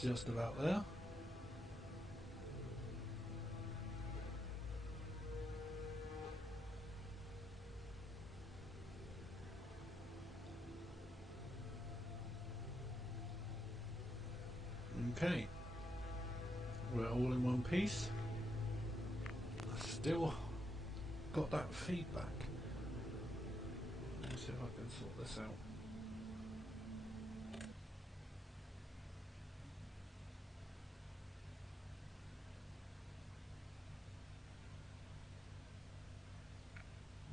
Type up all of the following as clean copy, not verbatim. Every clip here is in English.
Just about there. Okay, we're all in one piece. Still got that feedback. Let's see if I can sort this out.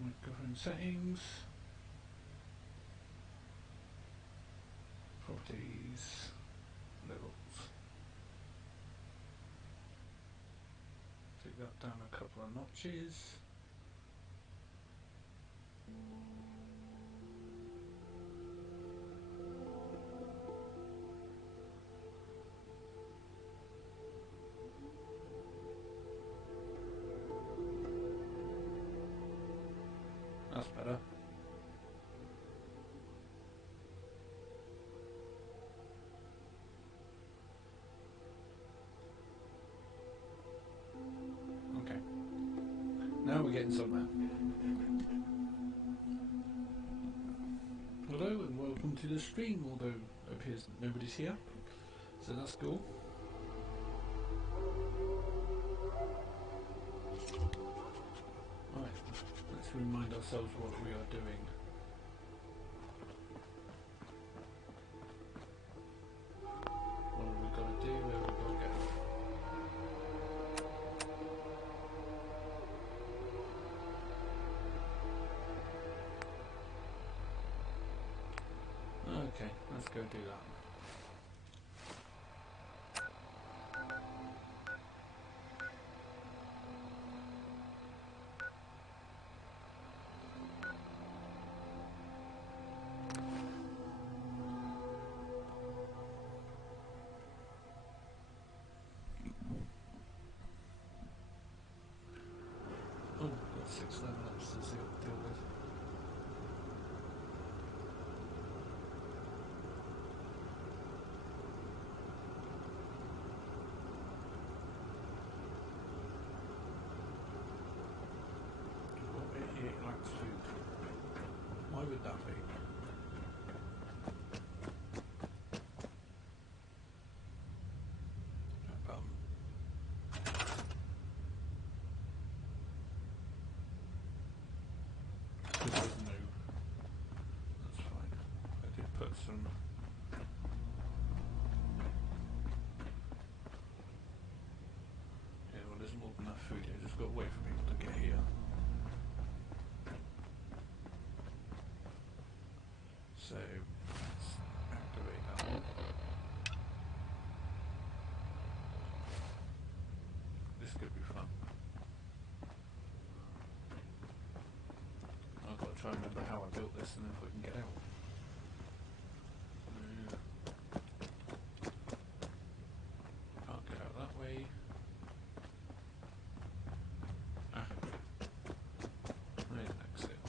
Microphone settings, properties, levels. Take that down a couple of notches. That's better. Okay. Now we're getting somewhere. Hello and welcome to the stream, although it appears that nobody's here. So that's cool. Right, let's remind ourselves what we are doing. What have we got to do? Where have we got to go? Okay, let's go do that. Oh, we've got 6 levels to see what to deal with. It likes food. Why would that be? This is new. That's fine. I did put some. Yeah, well, there's more than enough food here. Just got to wait for people to get here. So let's activate that one. This could be fun. I've got to try and remember how I built this and if I can get out. Can't get out that way. Ah. There's an exit.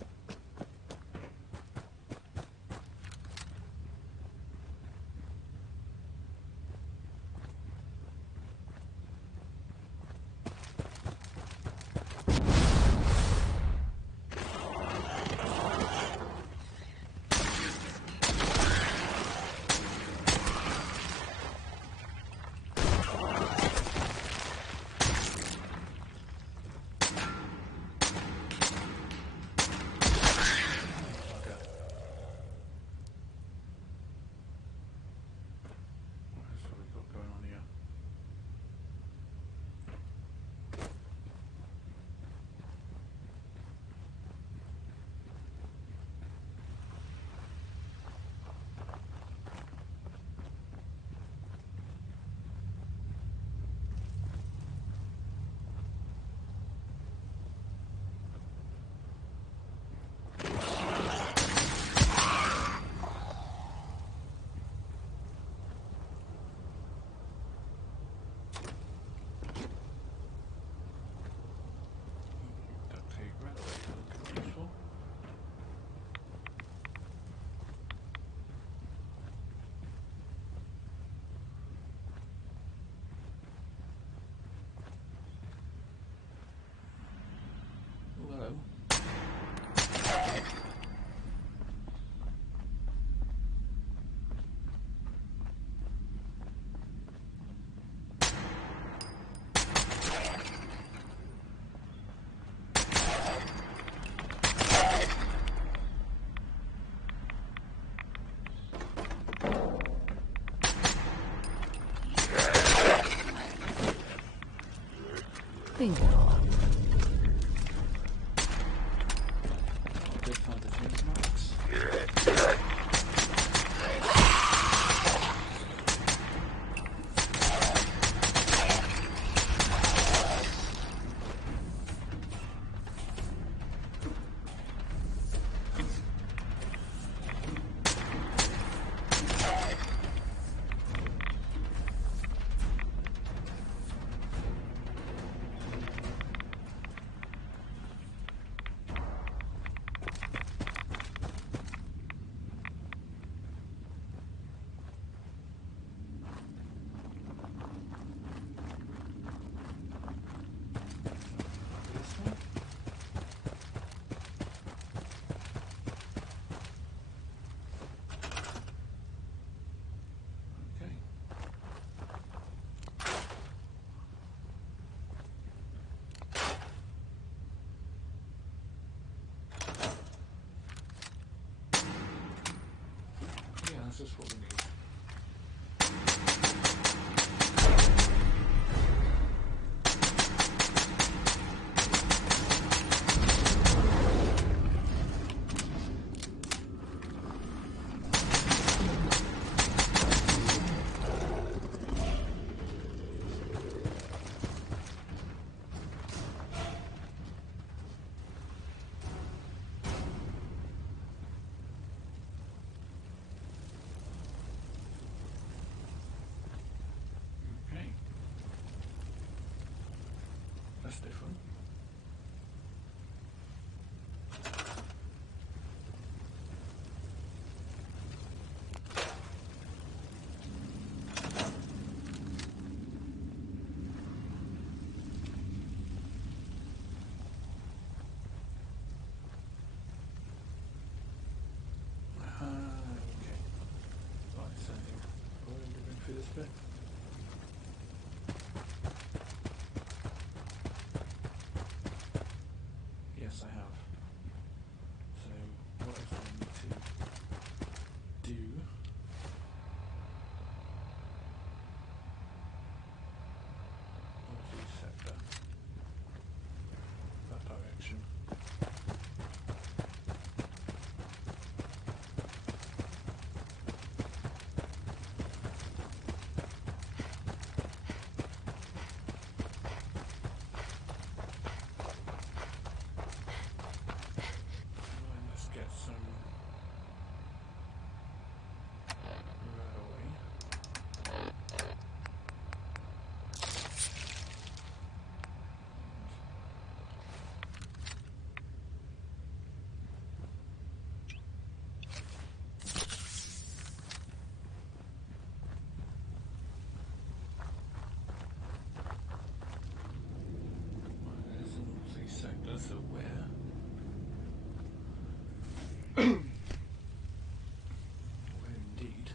Bingo. Good fun to change marks. That's just what we need. That's different. Okay. Right, so we're moving through this bit. Yes, I have. So, what else do I need to do? Obviously, sector. That direction. Let's get some railway. There's some three sectors, so where? Where indeed?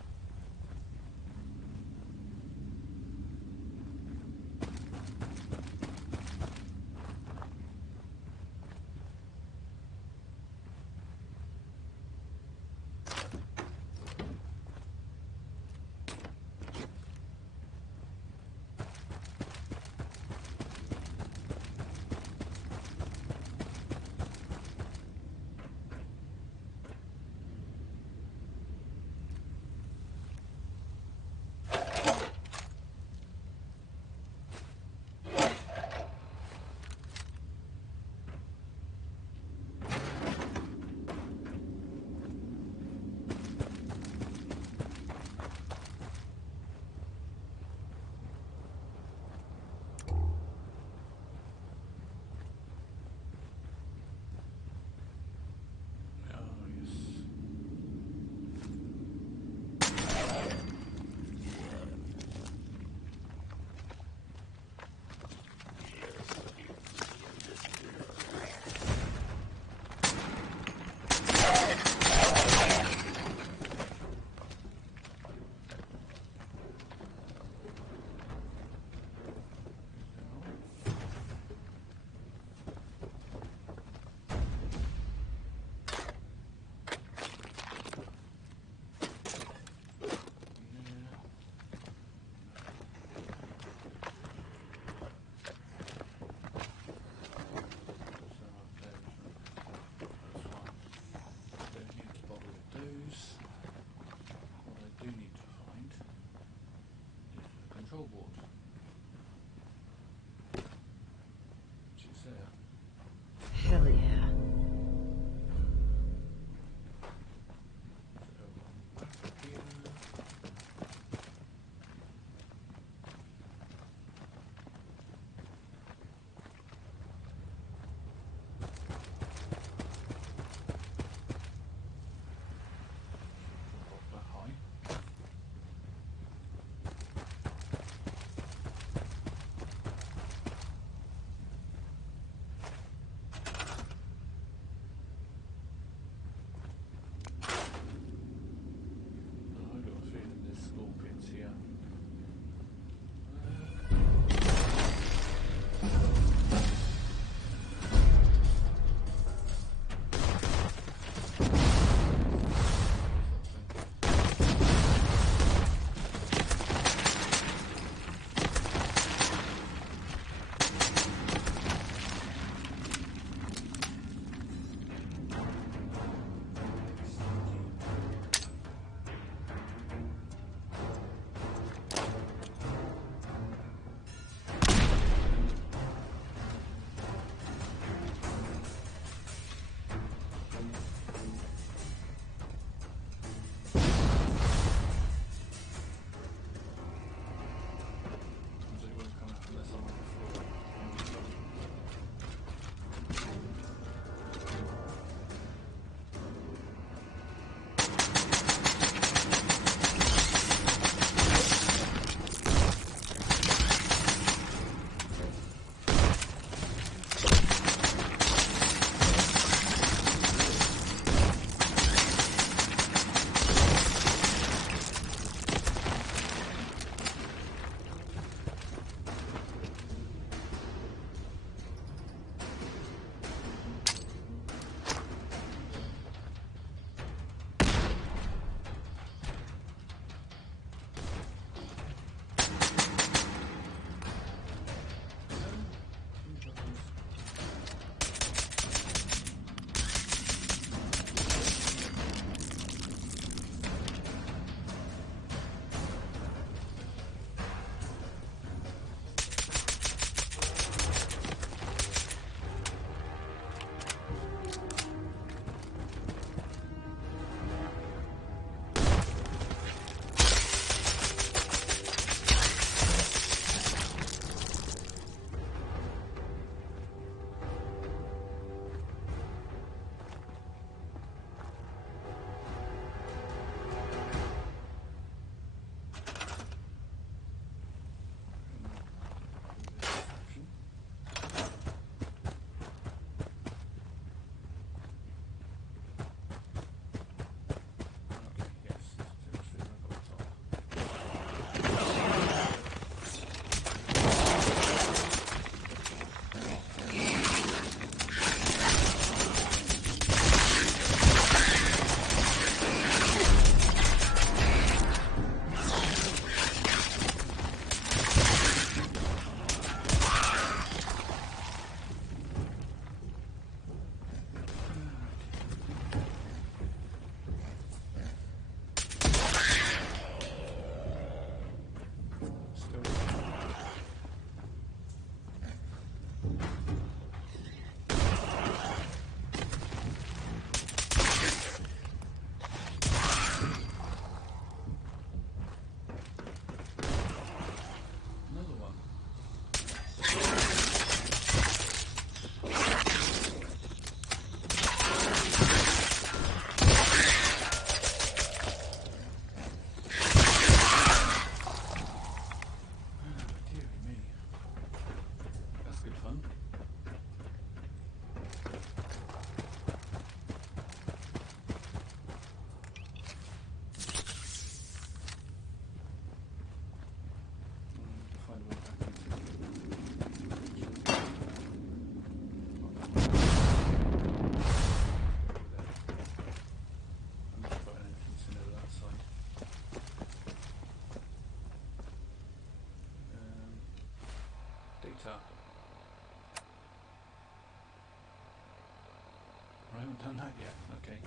haven't done that yet. Okay.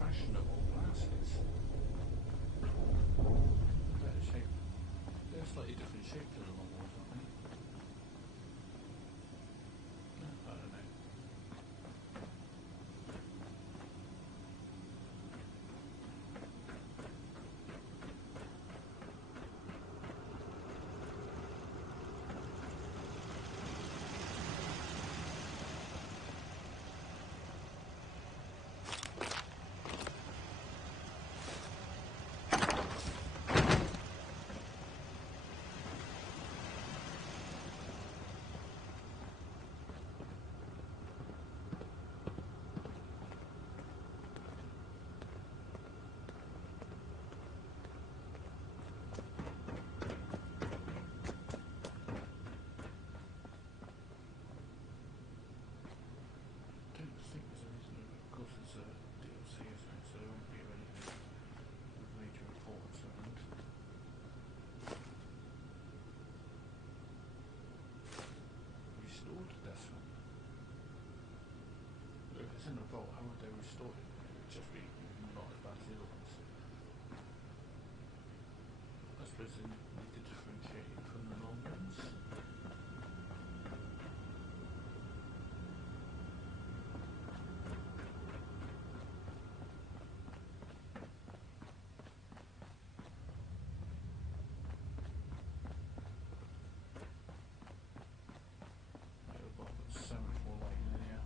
Fashionable glasses. Better shape. They're slightly different shape to the long ones, aren't they? No, I don't know. In a vault, how would they restore it? It would just be not as bad as the other ones. I suppose they need to differentiate it from the normal ones. The vault got so much more light in here.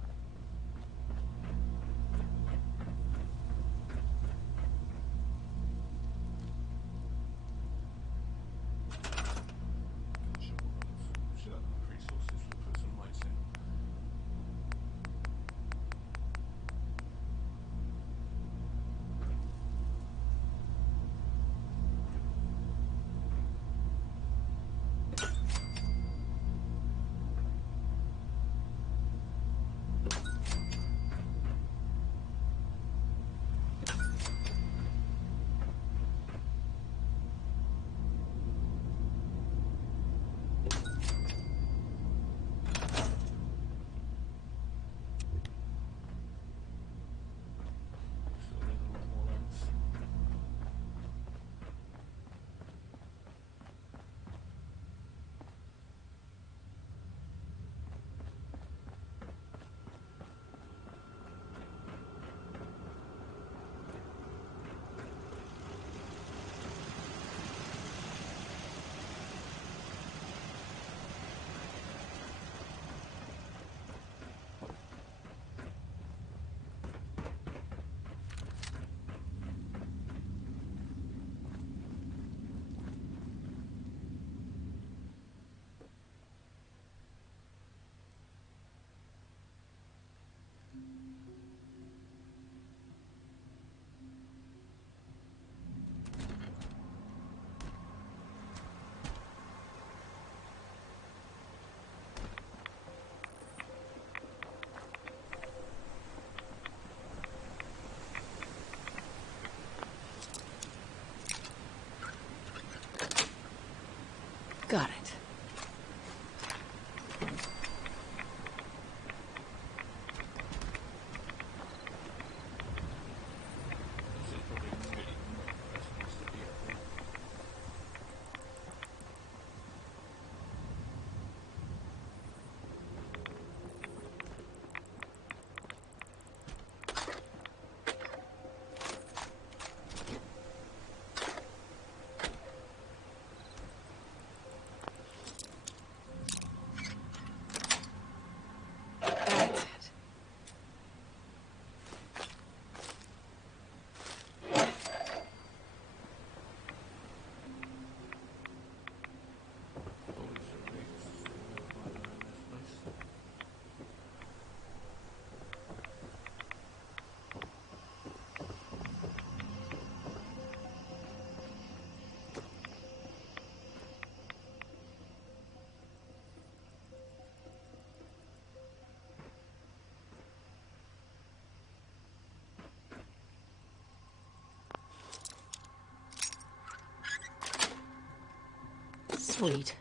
Sweet.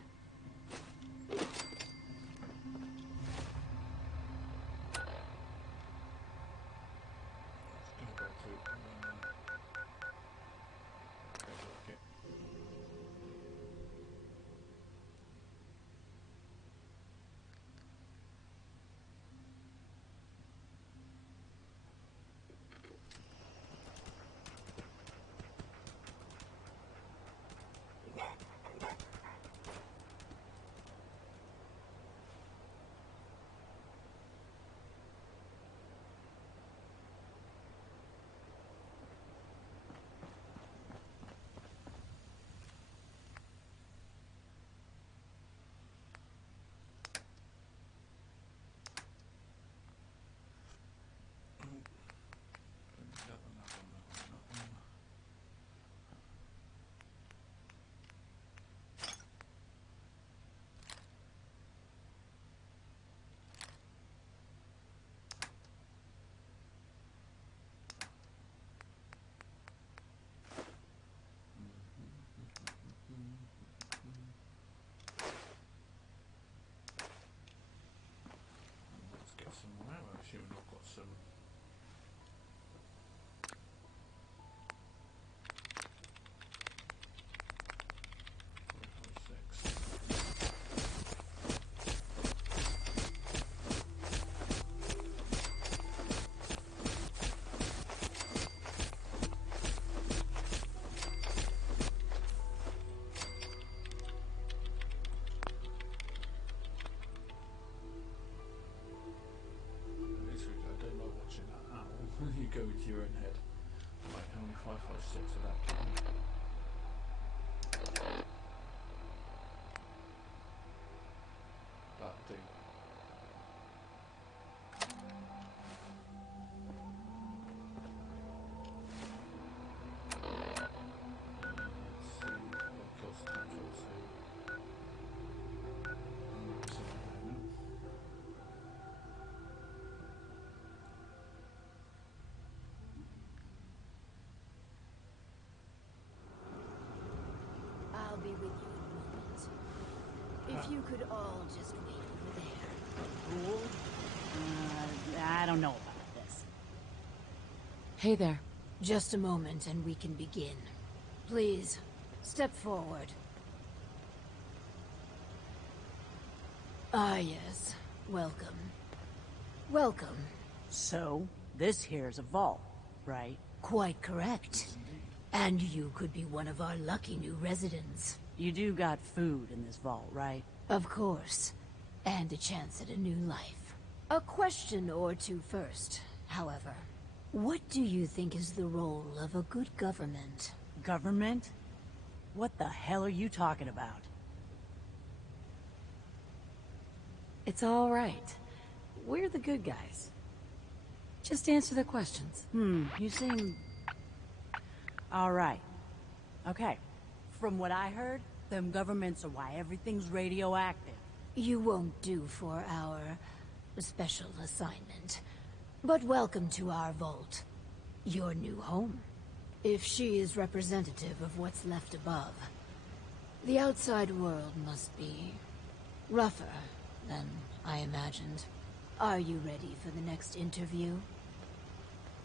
You go into your own head. Right, how many 556 of that? That do. Let's see what kills the control soon. I'll be with you in a moment. If you could all just wait over there. Cool? I don't know about this. Hey there. Just a moment and we can begin. Please, step forward. Ah, yes. Welcome. Welcome. So, this here's a vault, right? Quite correct. And you could be one of our lucky new residents. You do got food in this vault, right? Of course. And a chance at a new life. A question or two first, however. What do you think is the role of a good government? Government? What the hell are you talking about? It's all right. We're the good guys. Just answer the questions. You seem... Alright. Okay. From what I heard, them governments are why everything's radioactive. You won't do for our special assignment. But welcome to our vault. Your new home. If she is representative of what's left above, the outside world must be rougher than I imagined. Are you ready for the next interview?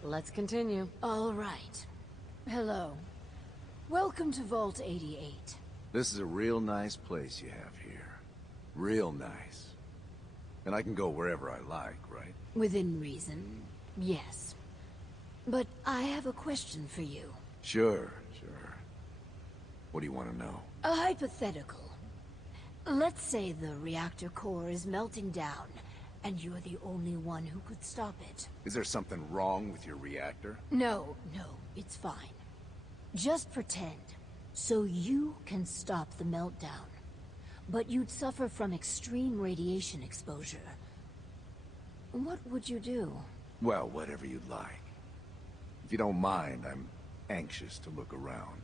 Let's continue. All right. Hello. Welcome to Vault 88. This is a real nice place you have here. Real nice. And I can go wherever I like, right? Within reason, yes. But I have a question for you. Sure, sure. What do you want to know? A hypothetical. Let's say the reactor core is melting down, and you're the only one who could stop it. Is there something wrong with your reactor? No, it's fine. Just pretend. So you can stop the meltdown. But you'd suffer from extreme radiation exposure. What would you do? Well, whatever you'd like. If you don't mind, I'm anxious to look around.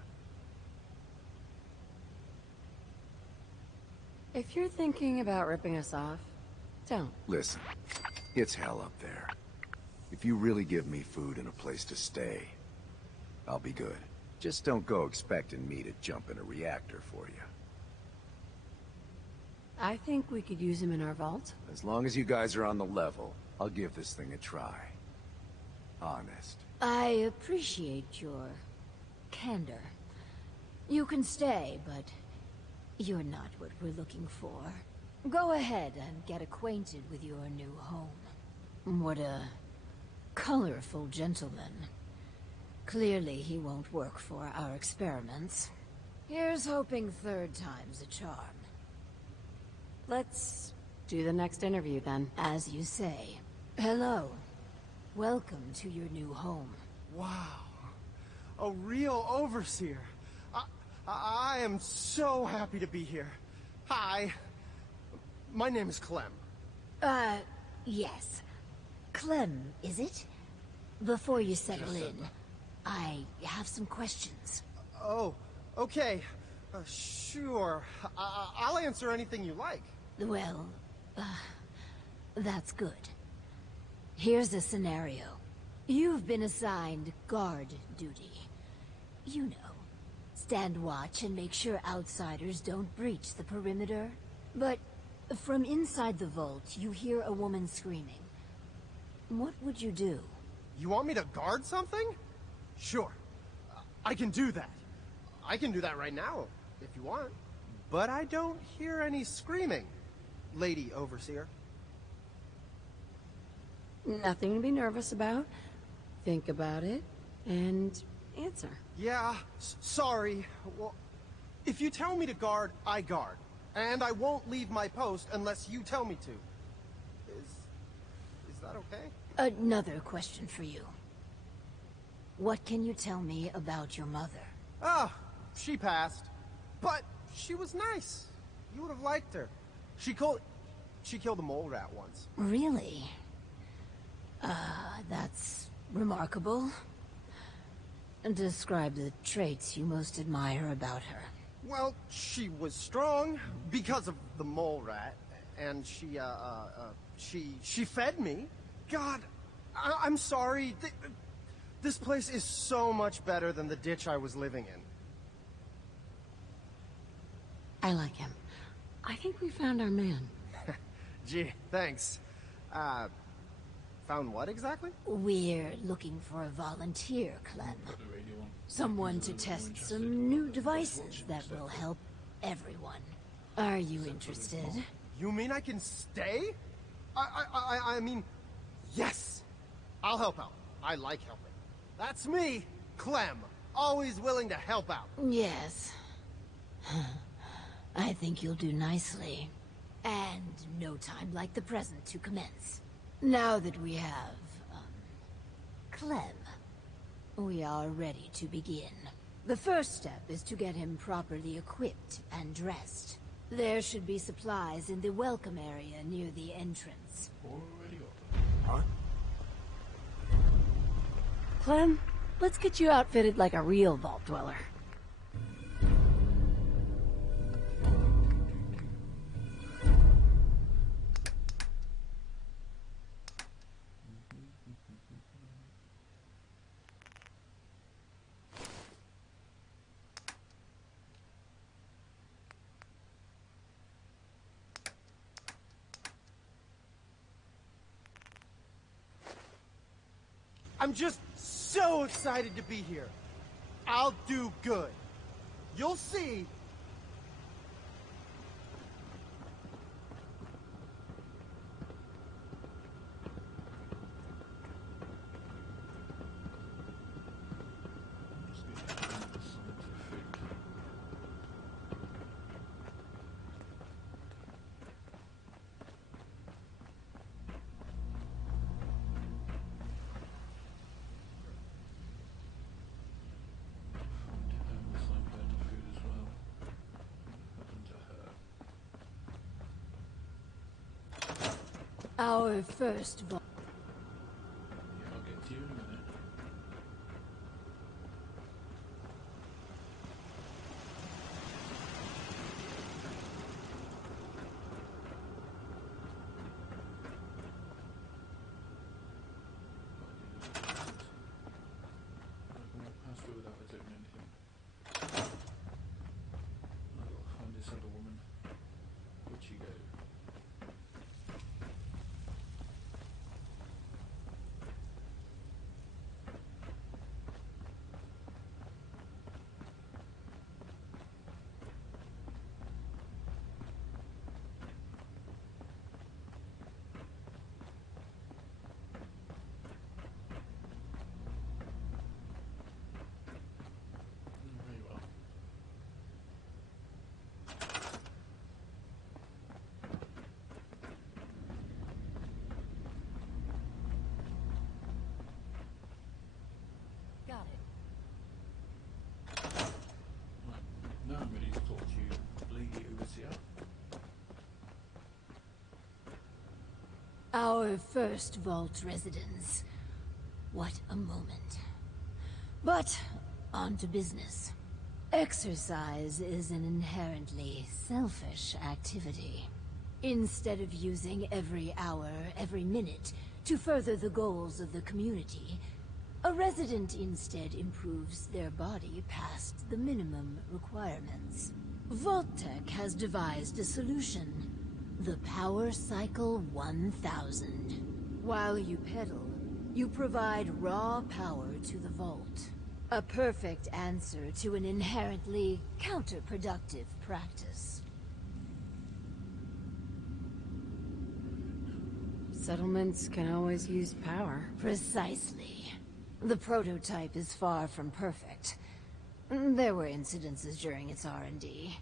If you're thinking about ripping us off, don't. Listen, it's hell up there. If you really give me food and a place to stay, I'll be good. Just don't go expecting me to jump in a reactor for you. I think we could use him in our vault. As long as you guys are on the level, I'll give this thing a try. Honest. I appreciate your candor. You can stay, but you're not what we're looking for. Go ahead and get acquainted with your new home. What a colorful gentleman. Clearly he won't work for our experiments. Here's hoping third time's a charm. Let's do the next interview then. As you say. Hello. Welcome to your new home. Wow. A real overseer. I am so happy to be here. Hi. My name is Clem. Yes. Clem, is it? Before you settle in, I have some questions. Oh, okay. Sure. I'll answer anything you like. Well, that's good. Here's a scenario. You've been assigned guard duty. You know, stand watch and make sure outsiders don't breach the perimeter. But from inside the vault, you hear a woman screaming. What would you do? You want me to guard something? Sure. I can do that. I can do that right now, if you want. But I don't hear any screaming, Lady Overseer. Nothing to be nervous about. Think about it, and answer. Yeah, sorry. Well, if you tell me to guard, I guard. And I won't leave my post unless you tell me to. Is that okay? Another question for you. What can you tell me about your mother? Ah, she passed. But she was nice. You would have liked her. She killed a mole rat once. Really? That's remarkable. Describe the traits you most admire about her. Well, she was strong because of the mole rat, and she fed me. God, I'm sorry. This place is so much better than the ditch I was living in. I like him. I think we found our man. Gee, thanks. Found what exactly? We're looking for a volunteer, Clem. Put the radio on. Someone to test some new devices that will help everyone. Are you interested? You mean I can stay? I mean, yes. I'll help out. I like helping. That's me, Clem. Always willing to help out. Yes. I think you'll do nicely. And no time like the present to commence. Now that we have, Clem, we are ready to begin. The first step is to get him properly equipped and dressed. There should be supplies in the welcome area near the entrance. Already got them. Huh? Clem, let's get you outfitted like a real vault dweller. I'm just so excited to be here. I'll do good. You'll see. Our first vault. Yeah, I'll get to you in a minute. I can walk past her without her doing anything. I'll find this other woman. What'd she get? Our first vault residence. What a moment. But, on to business. Exercise is an inherently selfish activity. Instead of using every hour, every minute, to further the goals of the community, a resident instead improves their body past the minimum requirements. Vault-Tec has devised a solution. The Power Cycle 1000. While you pedal, you provide raw power to the vault. A perfect answer to an inherently counterproductive practice. Settlements can always use power. Precisely. The prototype is far from perfect. There were incidences during its R&D.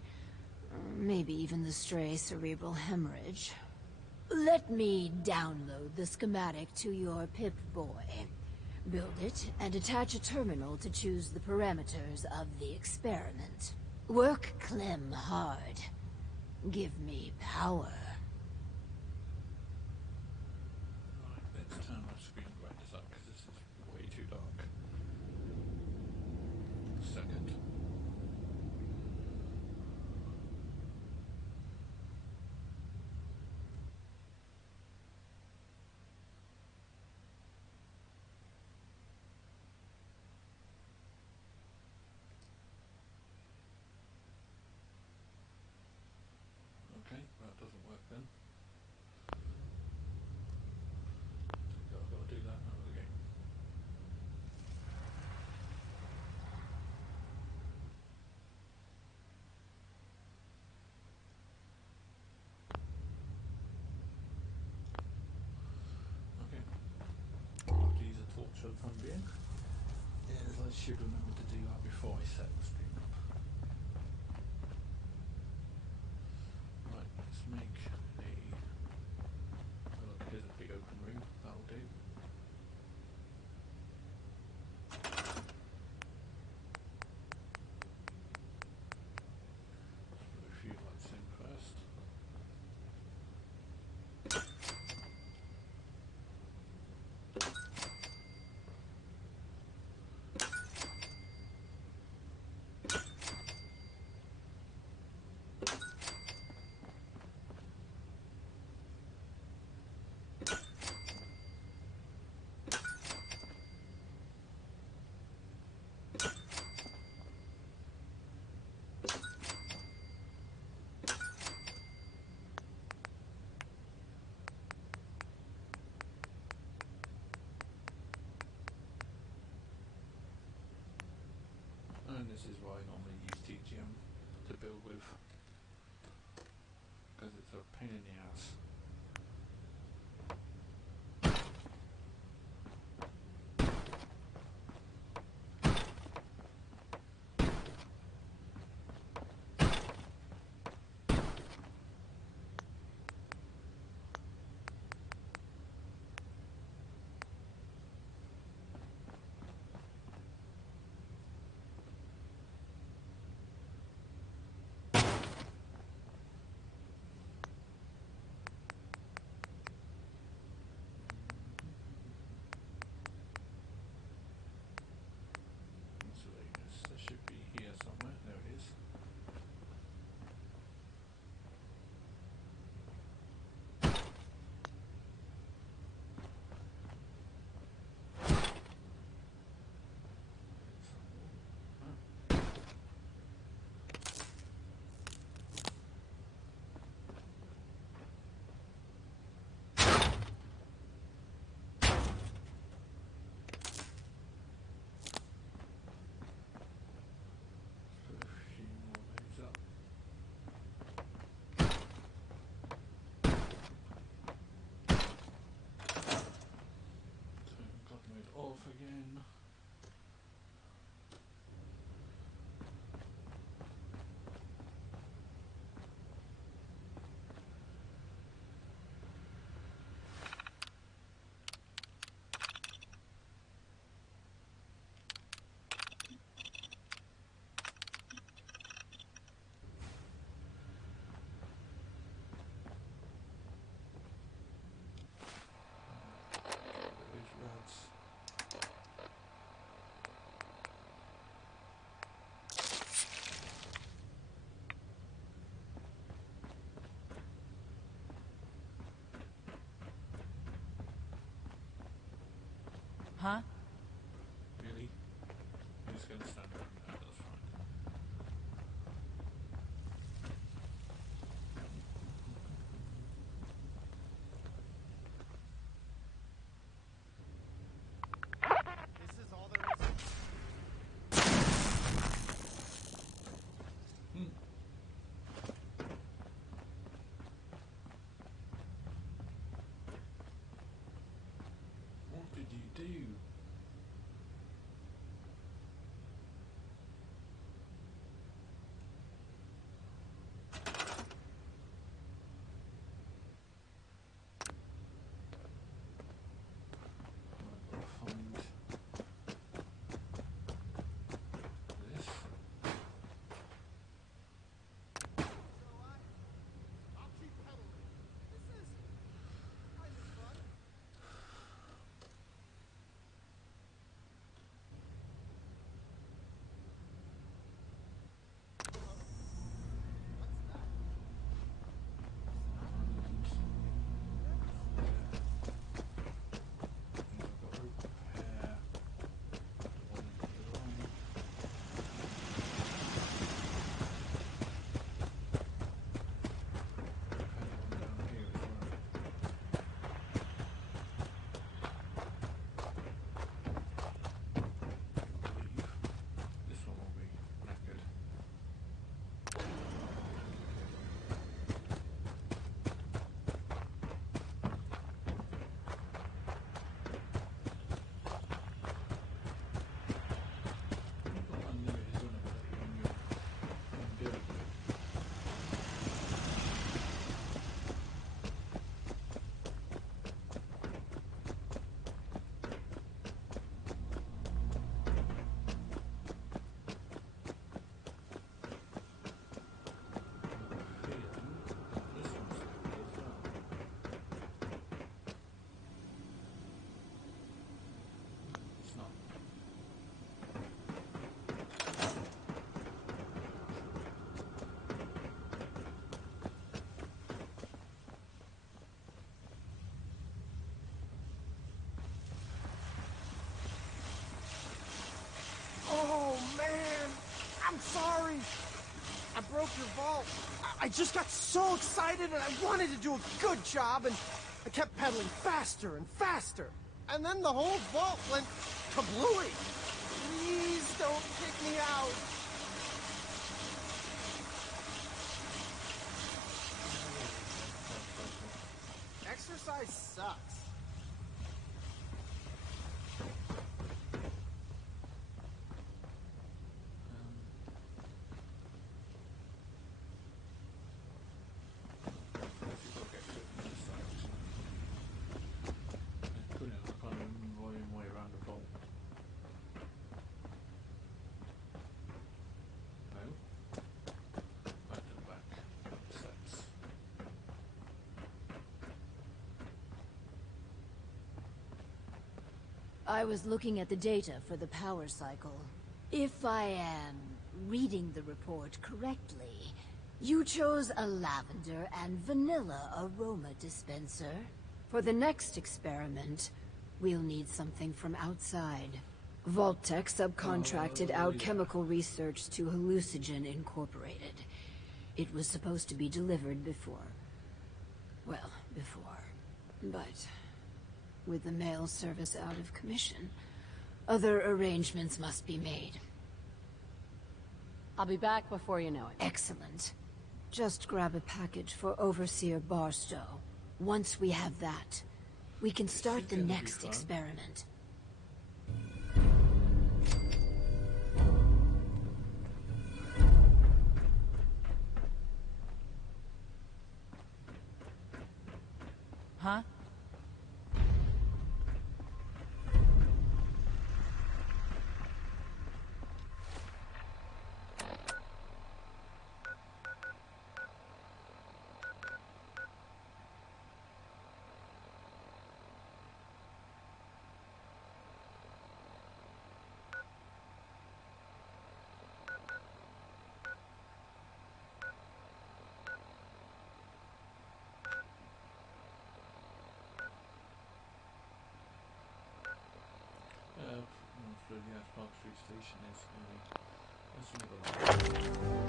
Maybe even the stray cerebral hemorrhage. Let me download the schematic to your Pip-Boy. Build it, and attach a terminal to choose the parameters of the experiment. Work Clem hard. Give me power. Right, let's turn my screen brightness up because this is way too dark. Second. Okay, well, that doesn't work then. I've got to do that now again. Okay. I'll have to use a torch for the time being. Yes, I should remember to do that before I set the screen up. Right, let's make a... Oh, look, here's a big open room. That'll do. Put a few lights in first. And this is why I normally use TGM to build with, because it's a pain in the ass. Huh? Really? I'm just gonna stand around there, that's fine. This is all there is. What did you do? Find this. I'll keep pedaling. This is kind of fun. This one will be knackered. You've got unlimited vulnerability on your build. It's not. Oh, man. I'm sorry. I broke your vault. I just got so excited and I wanted to do a good job and I kept pedaling faster and faster. And then the whole vault went kablooey. Please don't kick me out. Exercise sucks. I was looking at the data for the power cycle. If I am reading the report correctly, you chose a lavender and vanilla aroma dispenser. For the next experiment, we'll need something from outside. Vault-Tec subcontracted out chemical research to Hallucigen Incorporated. It was supposed to be delivered before. Well, before. But with the mail service out of commission, other arrangements must be made. I'll be back before you know it. Excellent. Just grab a package for Overseer Barstow. Once we have that, we can start the next experiment. Huh? through the Park Street Station is let's have a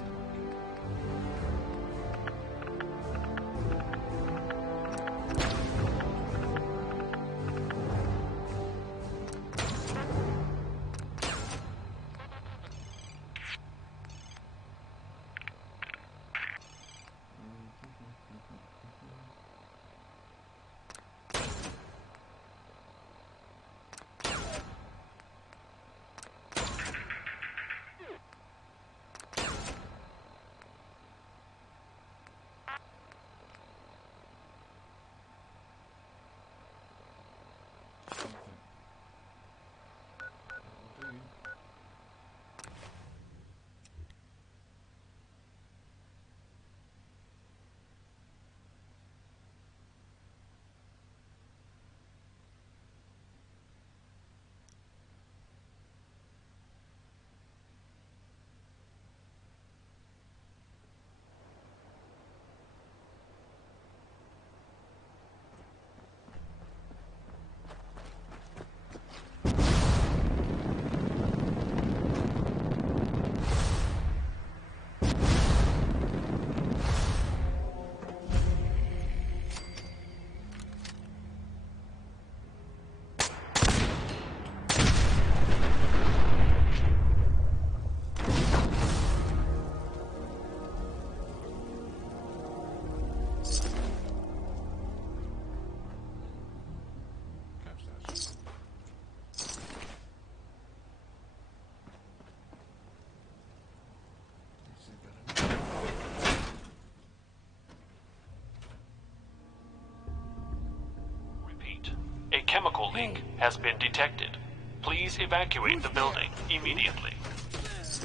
A chemical leak has been detected. Please evacuate the building immediately.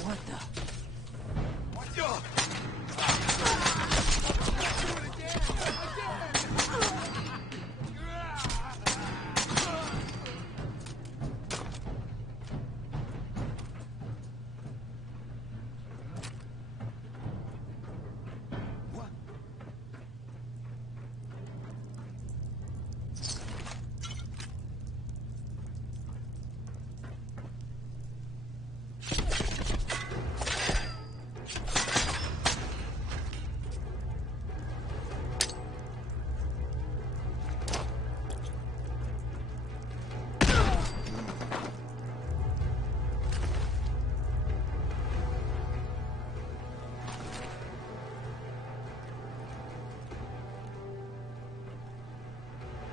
What the?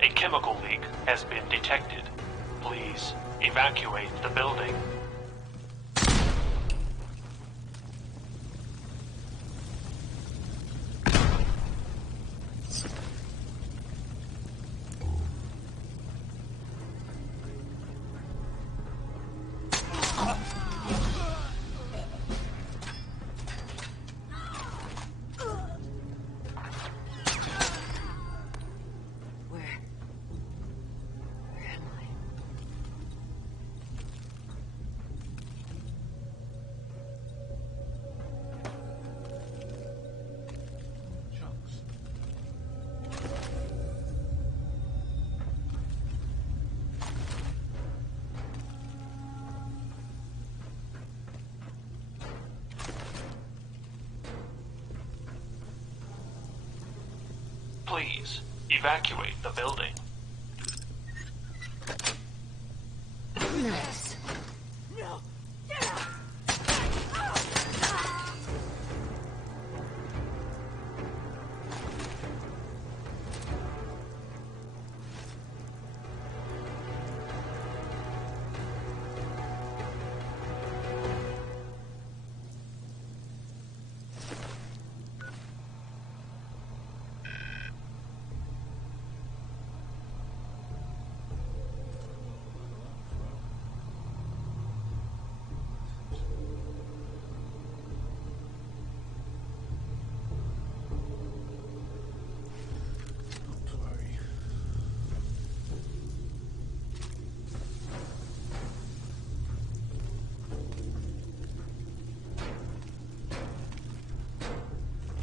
A chemical leak has been detected. Please evacuate the building. Please evacuate the building. Nice.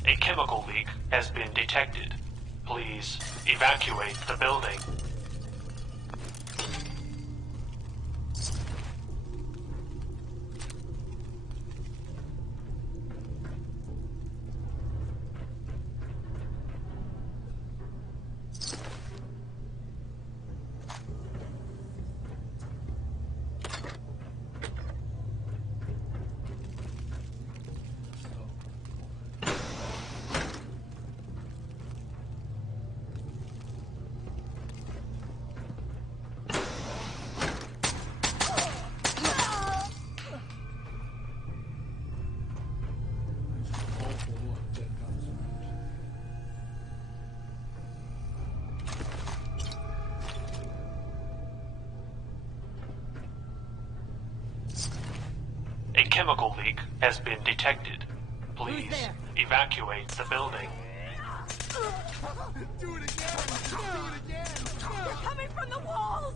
A chemical leak has been detected. Please evacuate the building. A chemical leak has been detected. Please there? evacuate the building. Do it again! Do it again! They're coming from the walls!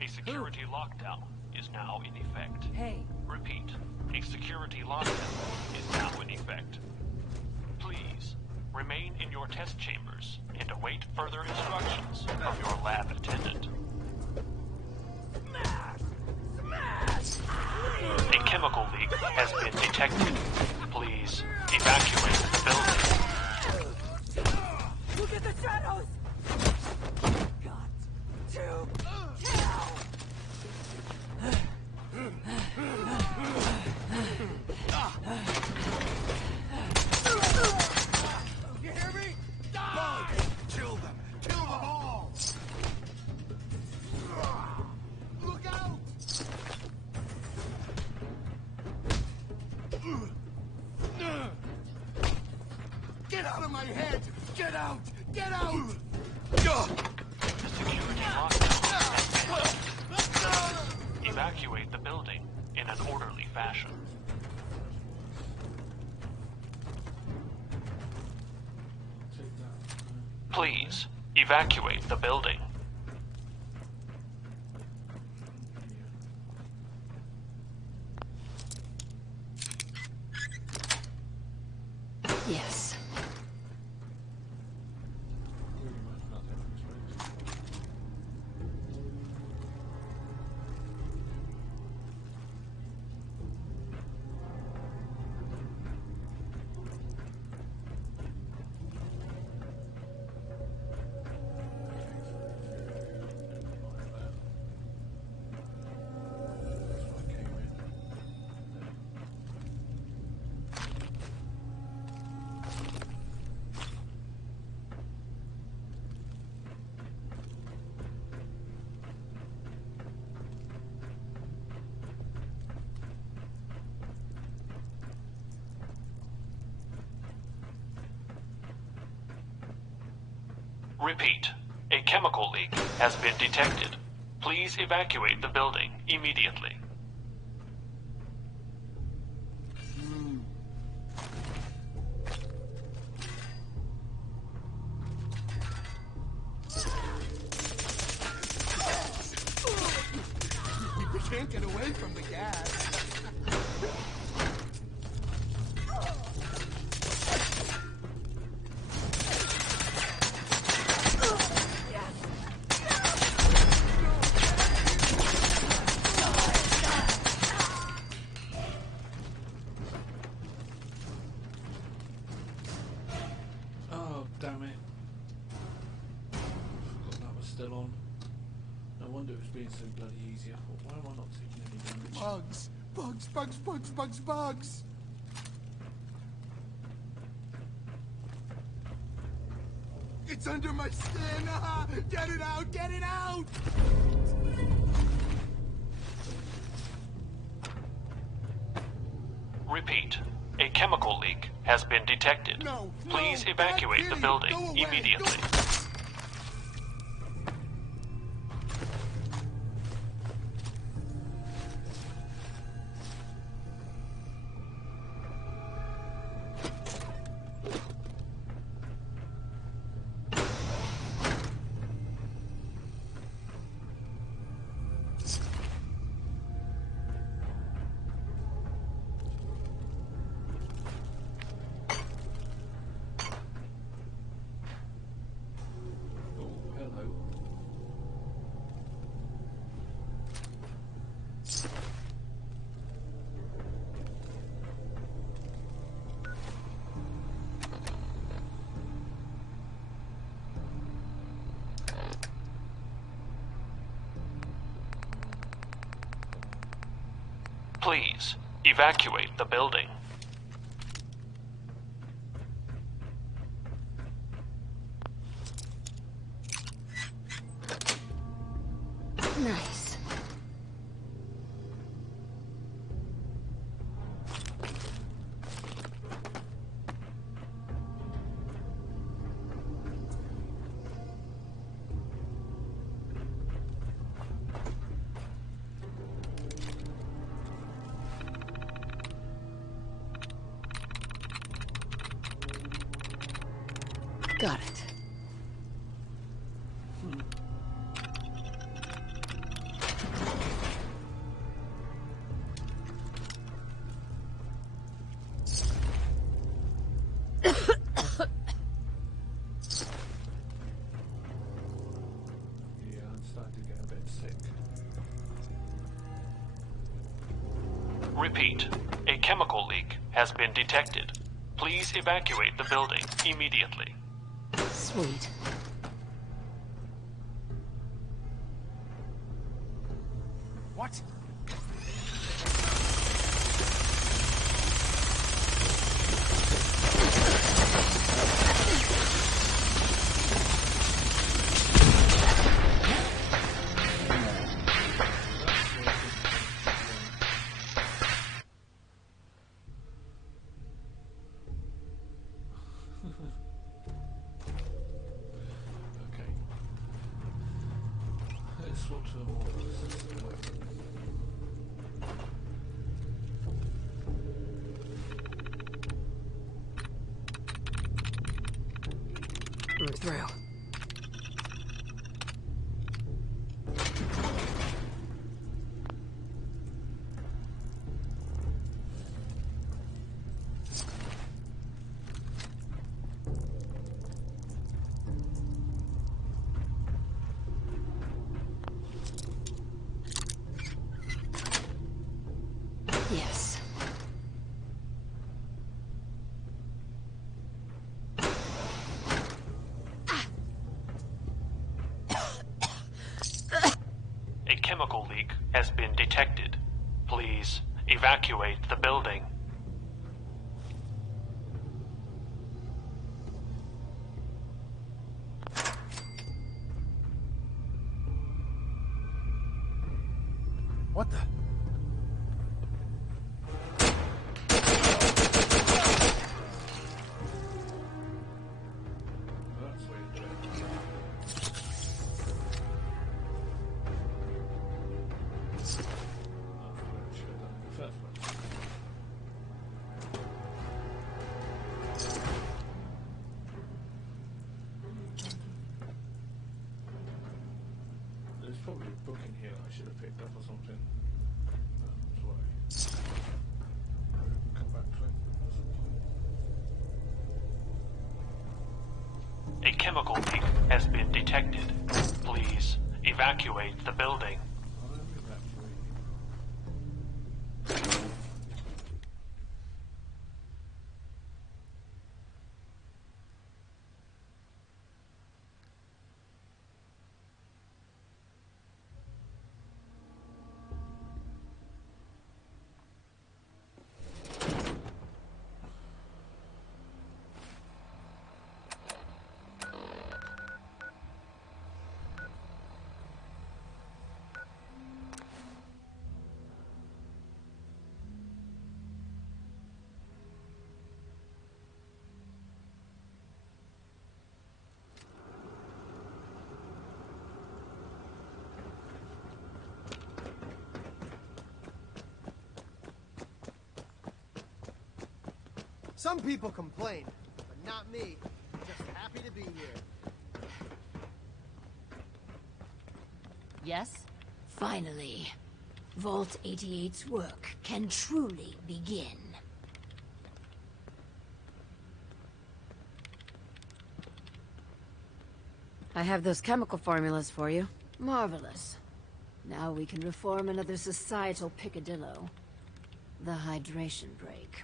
A security lockdown is now in effect. Hey, Repeat, a security lockdown is now in effect. Please, remain in your test chambers and await further instructions from your lab attendant. A chemical leak has been detected. Please, evacuate the building. look at the shadows! Got to kill! You hear me? Die! Kill them! Kill them all! Look out! Get out of my head! Get out! Get out! The security lockdown has been lifted. Evacuate the building in an orderly fashion. Take that. Please, evacuate the building. Yes. Really much nothing unexpected. Repeat, a chemical leak has been detected. Please evacuate the building immediately. We can't get away from the gas. Oh, damn it. Forgot that was still on. No wonder it was being so bloody easy. I thought, why am I not taking any damage? Bugs! Bugs, bugs, bugs, bugs, bugs! It's under my skin! Ah, get it out! Get it out! Repeat, a chemical leak has been detected. No, Please no, evacuate not the kitty. building Go away. immediately. Please, evacuate the building. Nice. Got it. Yeah, I'm starting to get a bit sick. Repeat, a chemical leak has been detected. Please evacuate the building immediately. Sweet. What? Okay. Let's swap to a more sensitive weapon. I'm through. Yes. A chemical leak has been detected. Please evacuate the building. What the? Well, that's weird. That's what I should have done in the first place. There's probably a book in here I should have picked up or something. That's why. Maybe we can come back to it at some point. A chemical leak has been detected. Please evacuate the building. I'll evacuate. Some people complain, but not me. Just happy to be here. Yes? Finally, Vault 88's work can truly begin. I have those chemical formulas for you. Marvelous. Now we can reform another societal picadillo. The hydration break.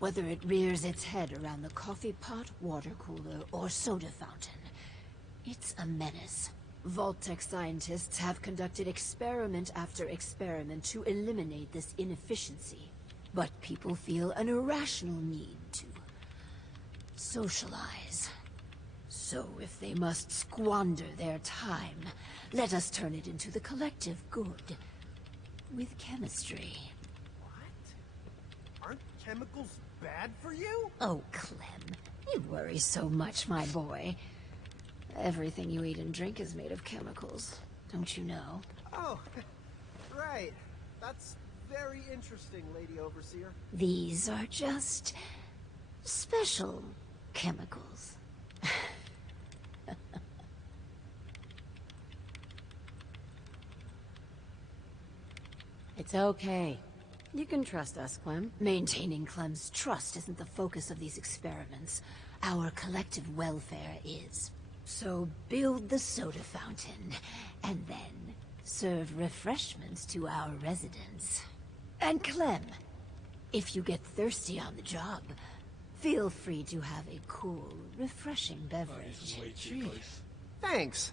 Whether it rears its head around the coffee pot, water cooler, or soda fountain, it's a menace. Vault-Tec scientists have conducted experiment after experiment to eliminate this inefficiency. But people feel an irrational need to socialize. So if they must squander their time, let us turn it into the collective good. With chemistry. What? Aren't chemicals bad for you? Oh, Clem. You worry so much, my boy. Everything you eat and drink is made of chemicals. Don't you know? Oh, right. That's very interesting, Lady Overseer. These are just special chemicals. It's okay. You can trust us, Clem. Maintaining Clem's trust isn't the focus of these experiments. Our collective welfare is. So build the soda fountain, and then serve refreshments to our residents. And Clem, if you get thirsty on the job, feel free to have a cool, refreshing That is beverage. way too close. Thanks.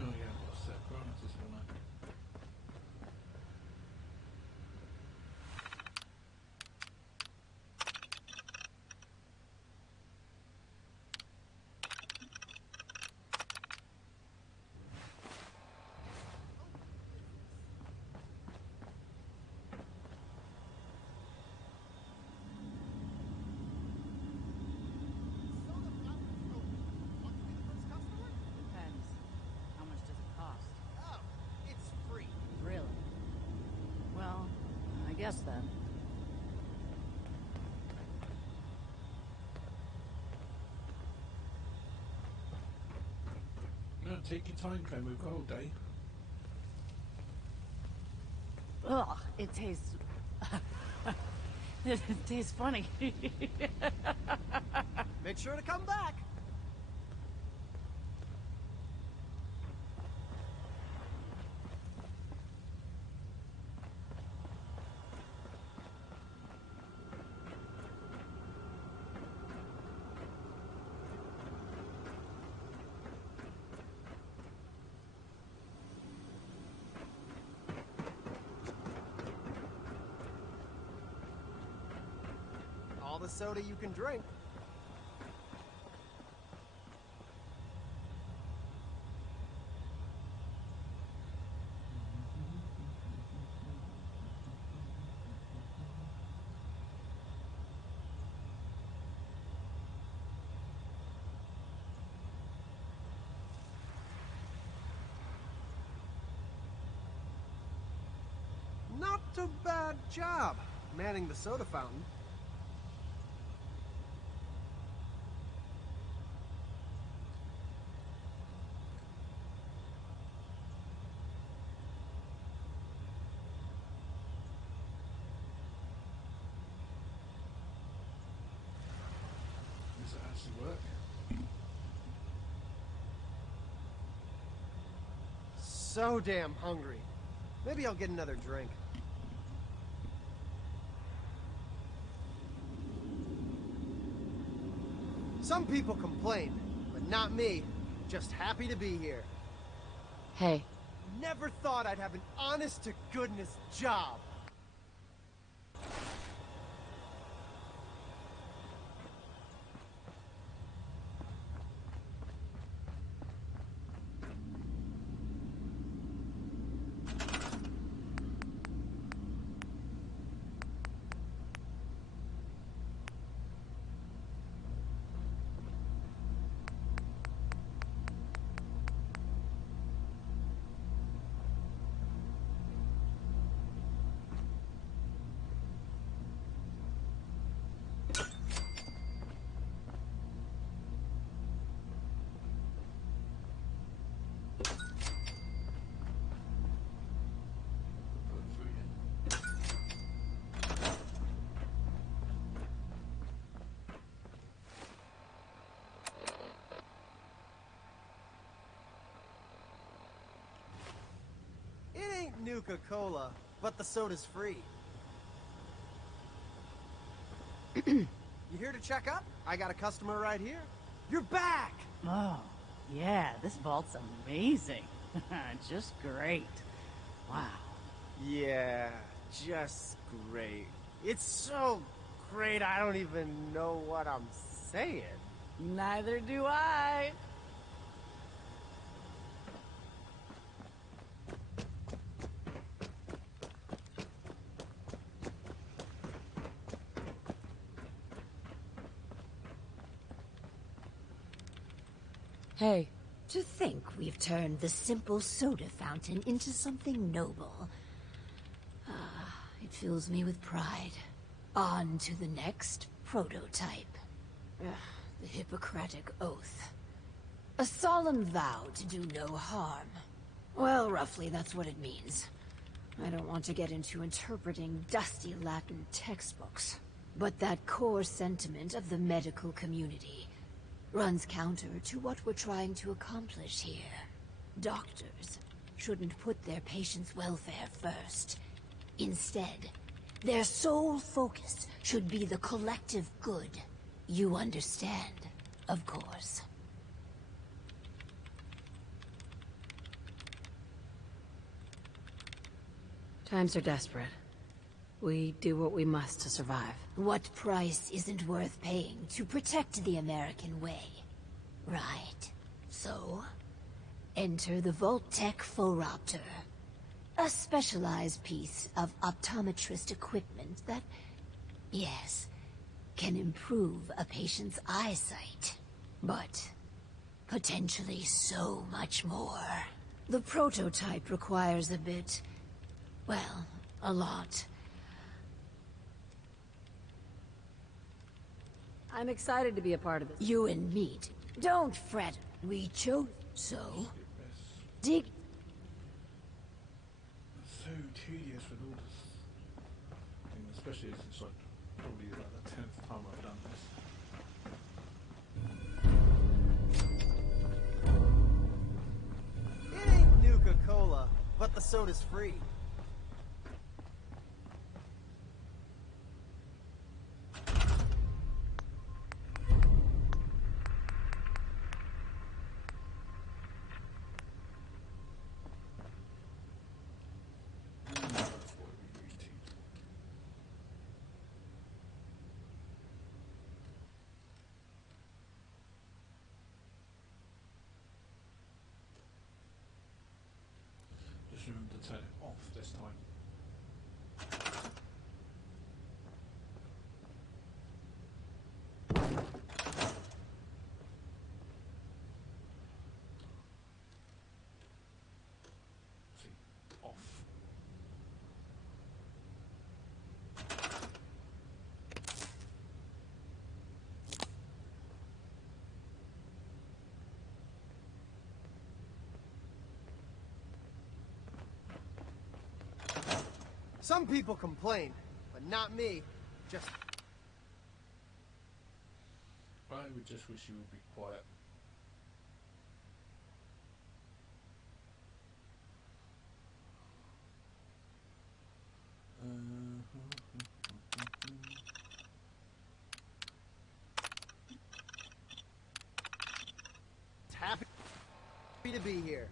Oh yeah, what's that? Chronos is one. Depends. How much does it cost? Oh, it's free. Really? Well, I guess then. No, take your time, Clem. We've got all day. Ugh, it tastes... it tastes funny. Make sure to come back. All the soda you can drink. Not a bad job manning the soda fountain. Does it actually work? So damn hungry. Maybe I'll get another drink. Some people complain, but not me. Just happy to be here. Hey, Never thought I'd have an honest-to-goodness job. Nuka-Cola, but the soda's free. You here to check up? I got a customer right here. You're back! Oh, yeah, this vault's amazing. Just great. Wow. Yeah, just great. It's so great I don't even know what I'm saying. Neither do I. Hey, To think we've turned the simple soda fountain into something noble. It fills me with pride. On to the next prototype. The Hippocratic Oath. A solemn vow to do no harm. Well, roughly that's what it means. I don't want to get into interpreting dusty Latin textbooks. But that core sentiment of the medical community runs counter to what we're trying to accomplish here. Doctors shouldn't put their patients' welfare first. Instead, their sole focus should be the collective good. You understand, of course. times are desperate. We do what we must to survive. What price isn't worth paying to protect the American way? Right. So, enter the Vault-Tec Phoropter. A specialized piece of optometrist equipment that, yes, can improve a patient's eyesight. But potentially so much more. The prototype requires a bit, well, a lot. I'm excited to be a part of this. You and me. Don't fret. We chose so. Dig. It's so tedious with all this thing, especially as it's like probably like the 10th time I've done this. It ain't Nuka-Cola, but the soda's free. That's what we use tea. Just remember to turn it off this time. See, off. Some people complain, but not me. Just I would just wish you would be quiet. happy to be here.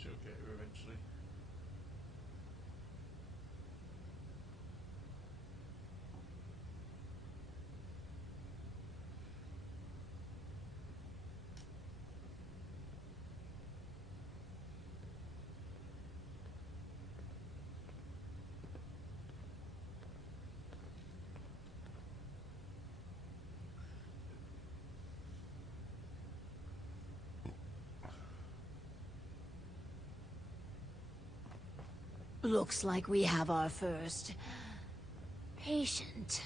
She'll get her eventually. Looks like we have our first patient.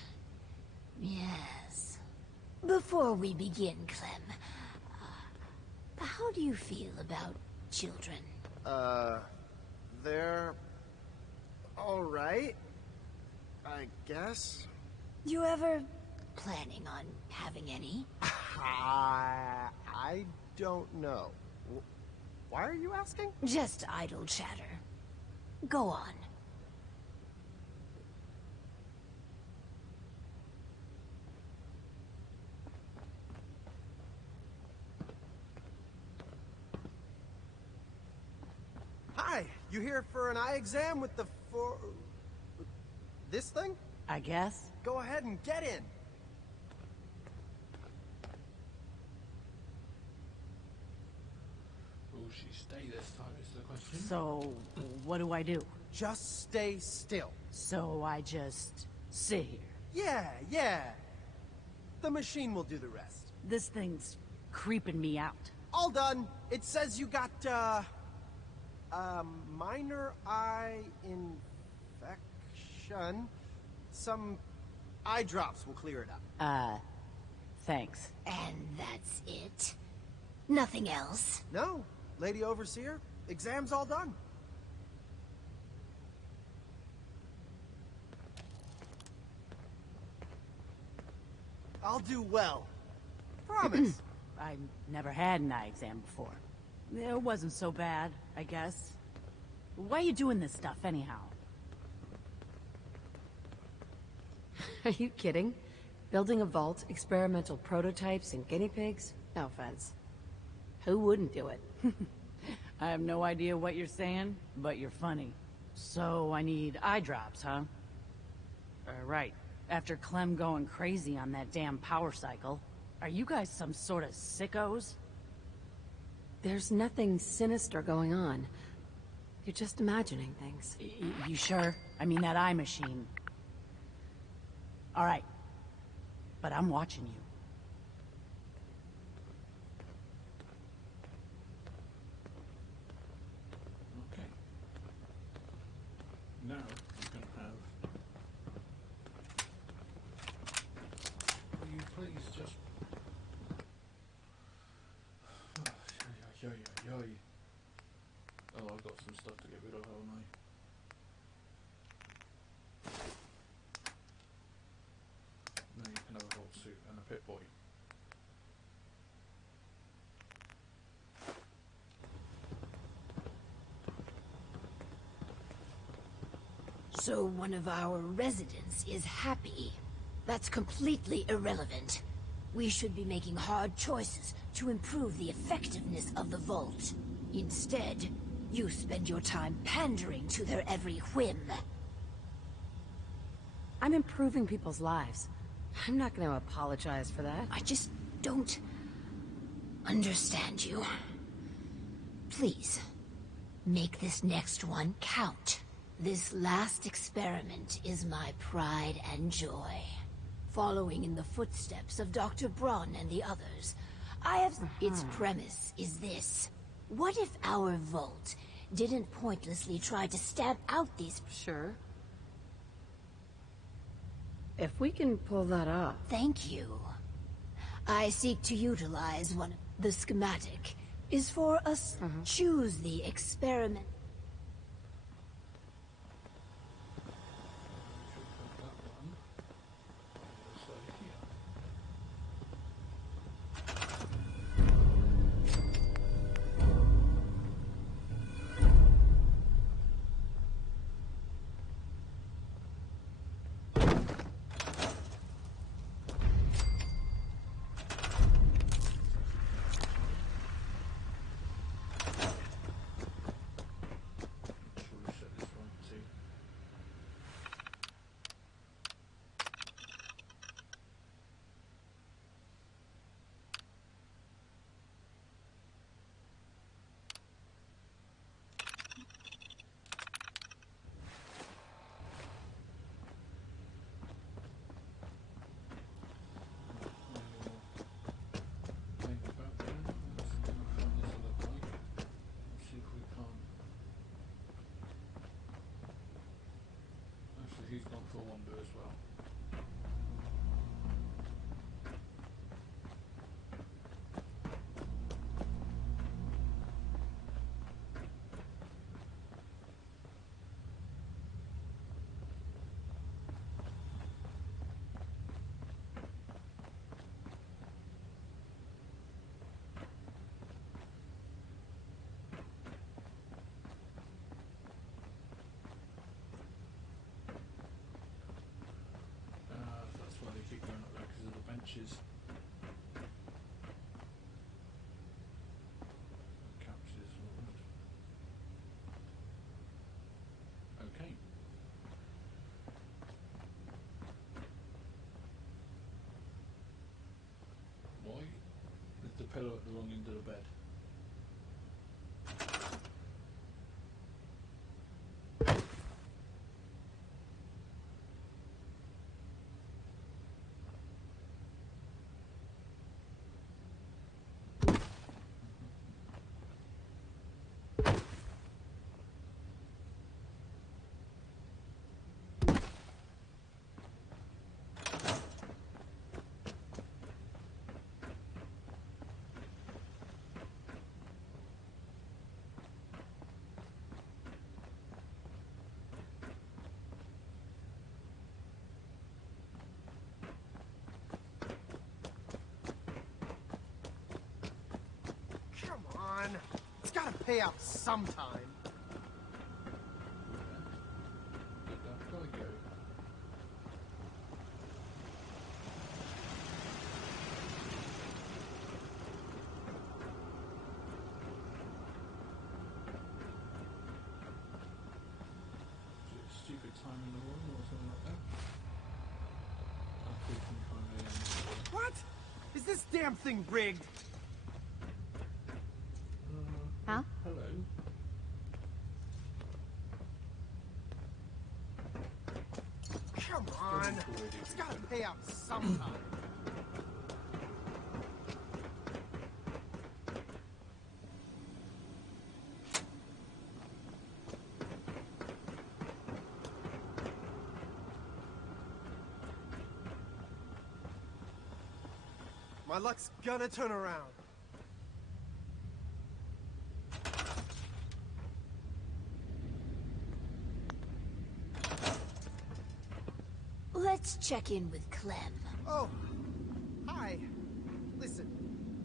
Yes. Before we begin, Clem, how do you feel about children? They're... alright, I guess. You ever planning on having any? I don't know. Why are you asking? Just idle chatter. Go on. Hi, you here for an eye exam with the this thing? I guess. Go ahead and get in. Will she stay this time is the question. So, what do I do? Just stay still. So I just sit here. Yeah. The machine will do the rest. This thing's creeping me out. All done. It says you got, minor eye infection. Some eye drops will clear it up. Thanks. And that's it? Nothing else? No, Lady Overseer, exam's all done. I'll do well. Promise. I never had an eye exam before. It wasn't so bad, I guess. Why are you doing this stuff, anyhow? Are you kidding? Building a vault, experimental prototypes, and guinea pigs? No offense. Who wouldn't do it? I have no idea what you're saying, but you're funny. So I need eye drops, huh? Right. After Clem going crazy on that damn power cycle, are you guys some sort of sickos? There's nothing sinister going on. You're just imagining things. You sure? I mean, that eye machine. All right. But I'm watching you. Okay. Now you can have. Will you please just. Oh, I've got some stuff to get rid of, haven't I? Now you can have a whole suit and a pit boy. So one of our residents is happy. That's completely irrelevant. We should be making hard choices to improve the effectiveness of the vault. Instead, you spend your time pandering to their every whim. I'm improving people's lives. I'm not going to apologize for that. I just don't understand you. Please, make this next one count. This last experiment is my pride and joy. Following in the footsteps of Dr. Braun and the others, its premise is this. What if our vault didn't pointlessly try to stamp out these... Sure. If we can pull that off... Thank you. I seek to utilize one... The schematic is for us choose the experiment... he's gone for a wander as well. That's why they keep going up there, because of the benches. Couches. Okay. Why is the pillow at the wrong end of the bed? Come on. It's gotta pay out sometime. I've got to go. Is it stupid time in the morning or something like that? I think What? Is this damn thing rigged? Huh? hello. Come on. It's gotta pay out sometime. My luck's gonna turn around. Let's check in with Clem. Oh, hi. Listen,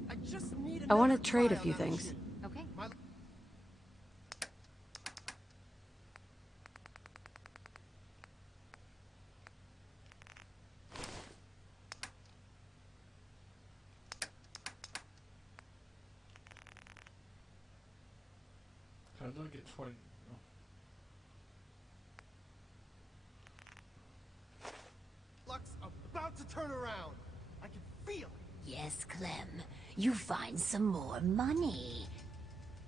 I just need I want another to trade try a on few that things. machine. Okay. My... How did I get 20? Oh. luck's about to turn around. I can feel it. Yes, Clem. You find some more money.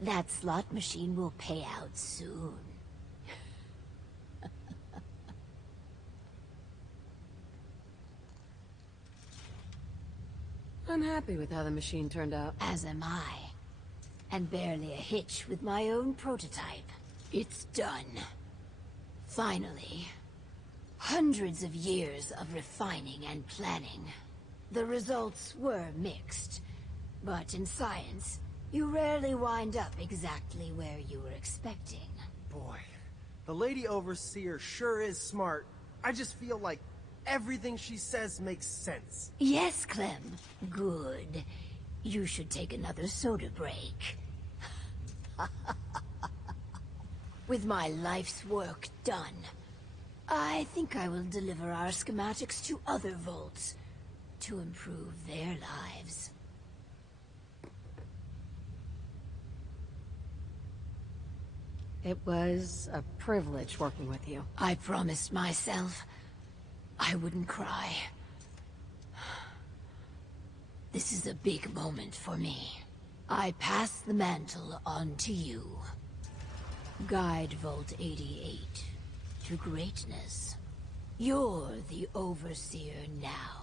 That slot machine will pay out soon. I'm happy with how the machine turned out. As am I. And barely a hitch with my own prototype. It's done. Finally. Hundreds of years of refining and planning. The results were mixed. But in science, you rarely wind up exactly where you were expecting. Boy, the Lady Overseer sure is smart. I just feel like everything she says makes sense. Yes, Clem. Good. You should take another soda break. With my life's work done, I think I will deliver our schematics to other vaults to improve their lives. It was a privilege working with you. I promised myself I wouldn't cry. This is a big moment for me. I pass the mantle on to you. Guide Vault 88 to greatness. You're the Overseer now.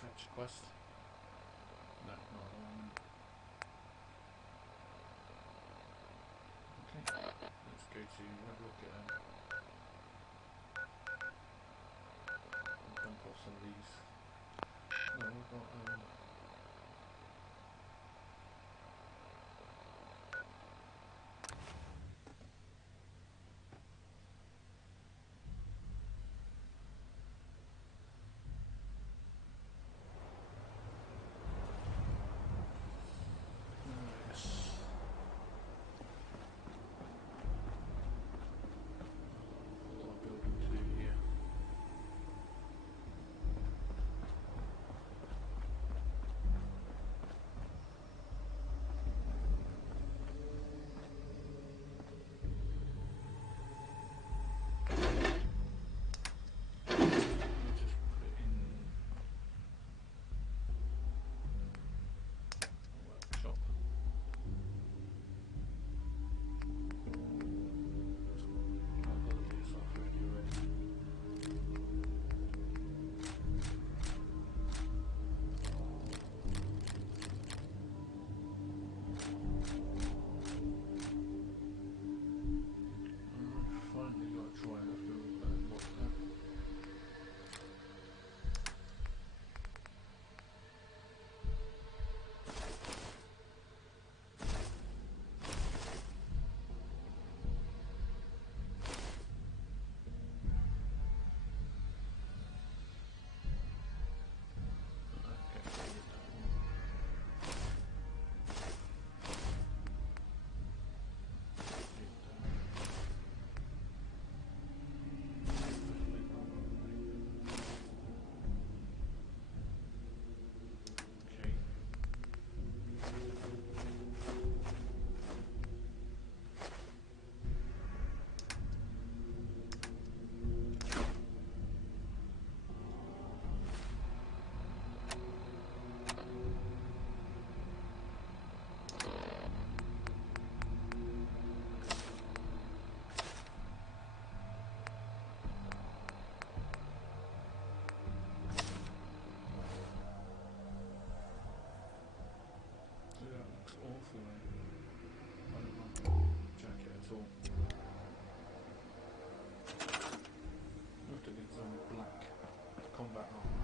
fetch quest. No, not one. Okay, let's go to have a look at them. Dump off some of these. No, we've got yes. A lot of building to do here. Workshop. I've got to do software anyway. Finally got a try after all that what's that. Okay. Yeah, that looks awful, man. I don't like the jacket at all. I have to get some black combat armor.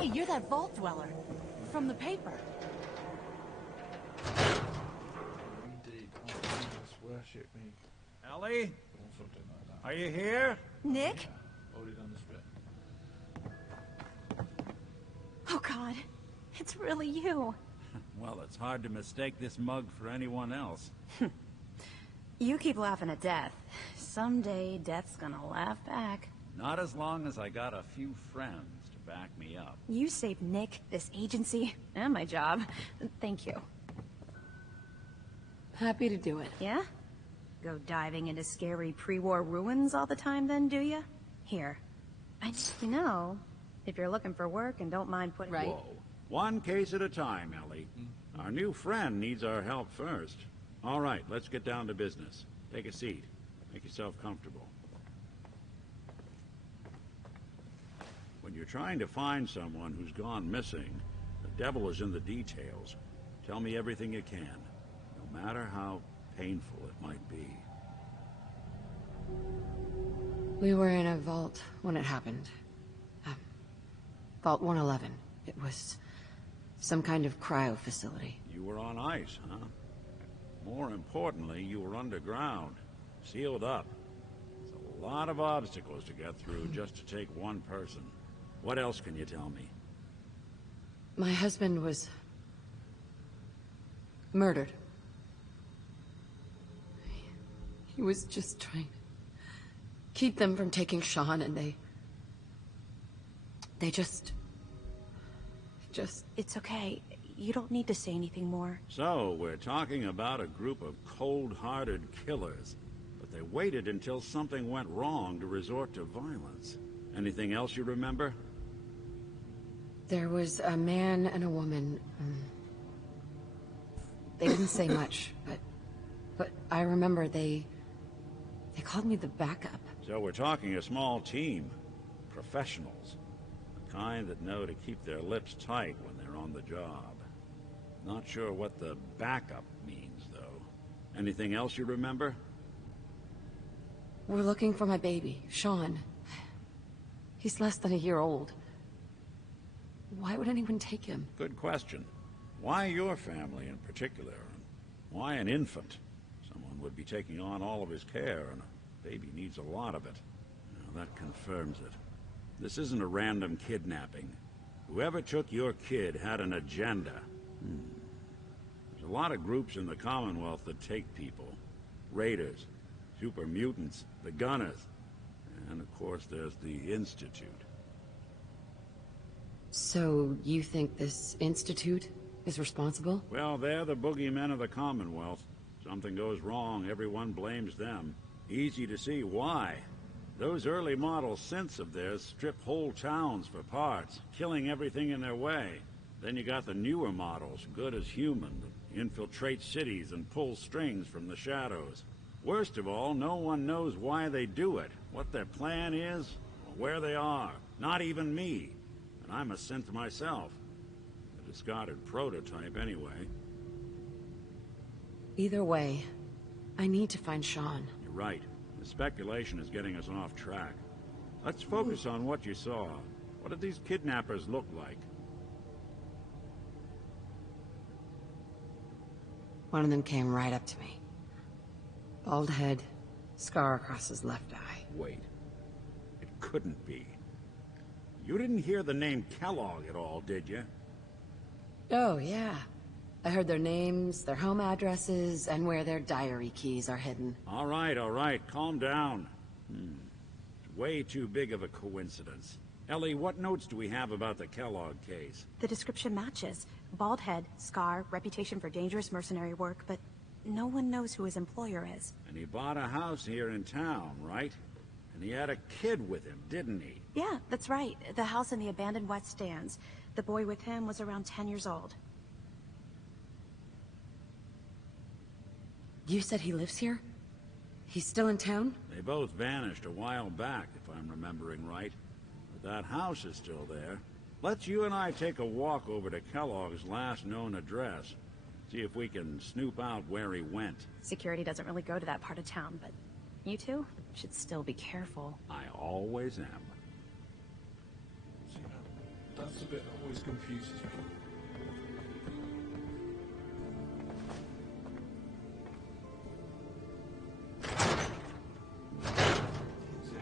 Hey, you're that vault dweller. From the paper. Indeed, our angels worship me, Ellie, or something like that. are you here? Nick? Yeah, already done this bit. Oh god, it's really you. Well, it's hard to mistake this mug for anyone else. You keep laughing at death. Someday, death's gonna laugh back. Not as long as I got a few friends to back me up. You saved Nick, this agency, and my job. Thank you. Happy to do it. Yeah? Go diving into scary pre-war ruins all the time then, do ya? Here. You know, if you're looking for work and don't mind putting... Right. Whoa. One case at a time, Ellie. Our new friend needs our help first. All right, let's get down to business. Take a seat. Make yourself comfortable. When you're trying to find someone who's gone missing, the devil is in the details. Tell me everything you can, no matter how painful it might be. We were in a vault when it happened. Vault 111. It was some kind of cryo facility. You were on ice, huh? More importantly, you were underground, sealed up. It's a lot of obstacles to get through just to take one person. What else can you tell me? My husband was murdered. He was just trying to keep them from taking Sean, and they just... It's okay. You don't need to say anything more. So, we're talking about a group of cold-hearted killers, but they waited until something went wrong to resort to violence. Anything else you remember? There was a man and a woman. They didn't say much, but I remember they called me the backup. So we're talking a small team. Professionals. The kind that know to keep their lips tight when they're on the job. Not sure what the backup means, though. Anything else you remember? We're looking for my baby, Sean. He's less than a year old. Why would anyone take him? Good question. Why your family in particular? Why an infant? Someone would be taking on all of his care, and a baby needs a lot of it. Now, that confirms it. This isn't a random kidnapping. Whoever took your kid had an agenda. There's a lot of groups in the Commonwealth that take people. Raiders, super mutants, the Gunners, and of course there's the Institute. So, you think this Institute is responsible? Well, they're the boogeymen of the Commonwealth. Something goes wrong, everyone blames them. Easy to see why. Those early model synths of theirs strip whole towns for parts, killing everything in their way. Then you got the newer models, good as human, that infiltrate cities and pull strings from the shadows. Worst of all, no one knows why they do it, what their plan is, or where they are. Not even me. And I'm a synth myself. A discarded prototype, anyway. Either way, I need to find Sean. You're right. The speculation is getting us off track. Let's focus on what you saw. What did these kidnappers look like? One of them came right up to me. Bald head, scar across his left eye. Wait. It couldn't be. You didn't hear the name Kellogg at all, did you? Oh, yeah. I heard their names, their home addresses, and where their diary keys are hidden. All right, calm down. It's way too big of a coincidence. Ellie, what notes do we have about the Kellogg case? The description matches. Bald head, scar, reputation for dangerous mercenary work, but no one knows who his employer is. And he bought a house here in town, right? And he had a kid with him, didn't he? Yeah, that's right. The house in the abandoned West Stands. The boy with him was around 10 years old. You said he lives here? He's still in town? They both vanished a while back, if I'm remembering right. But that house is still there. Let's you and I take a walk over to Kellogg's last known address. See if we can snoop out where he went. Security doesn't really go to that part of town, but you two should still be careful. I always am. So, That's the bit that always confuses me.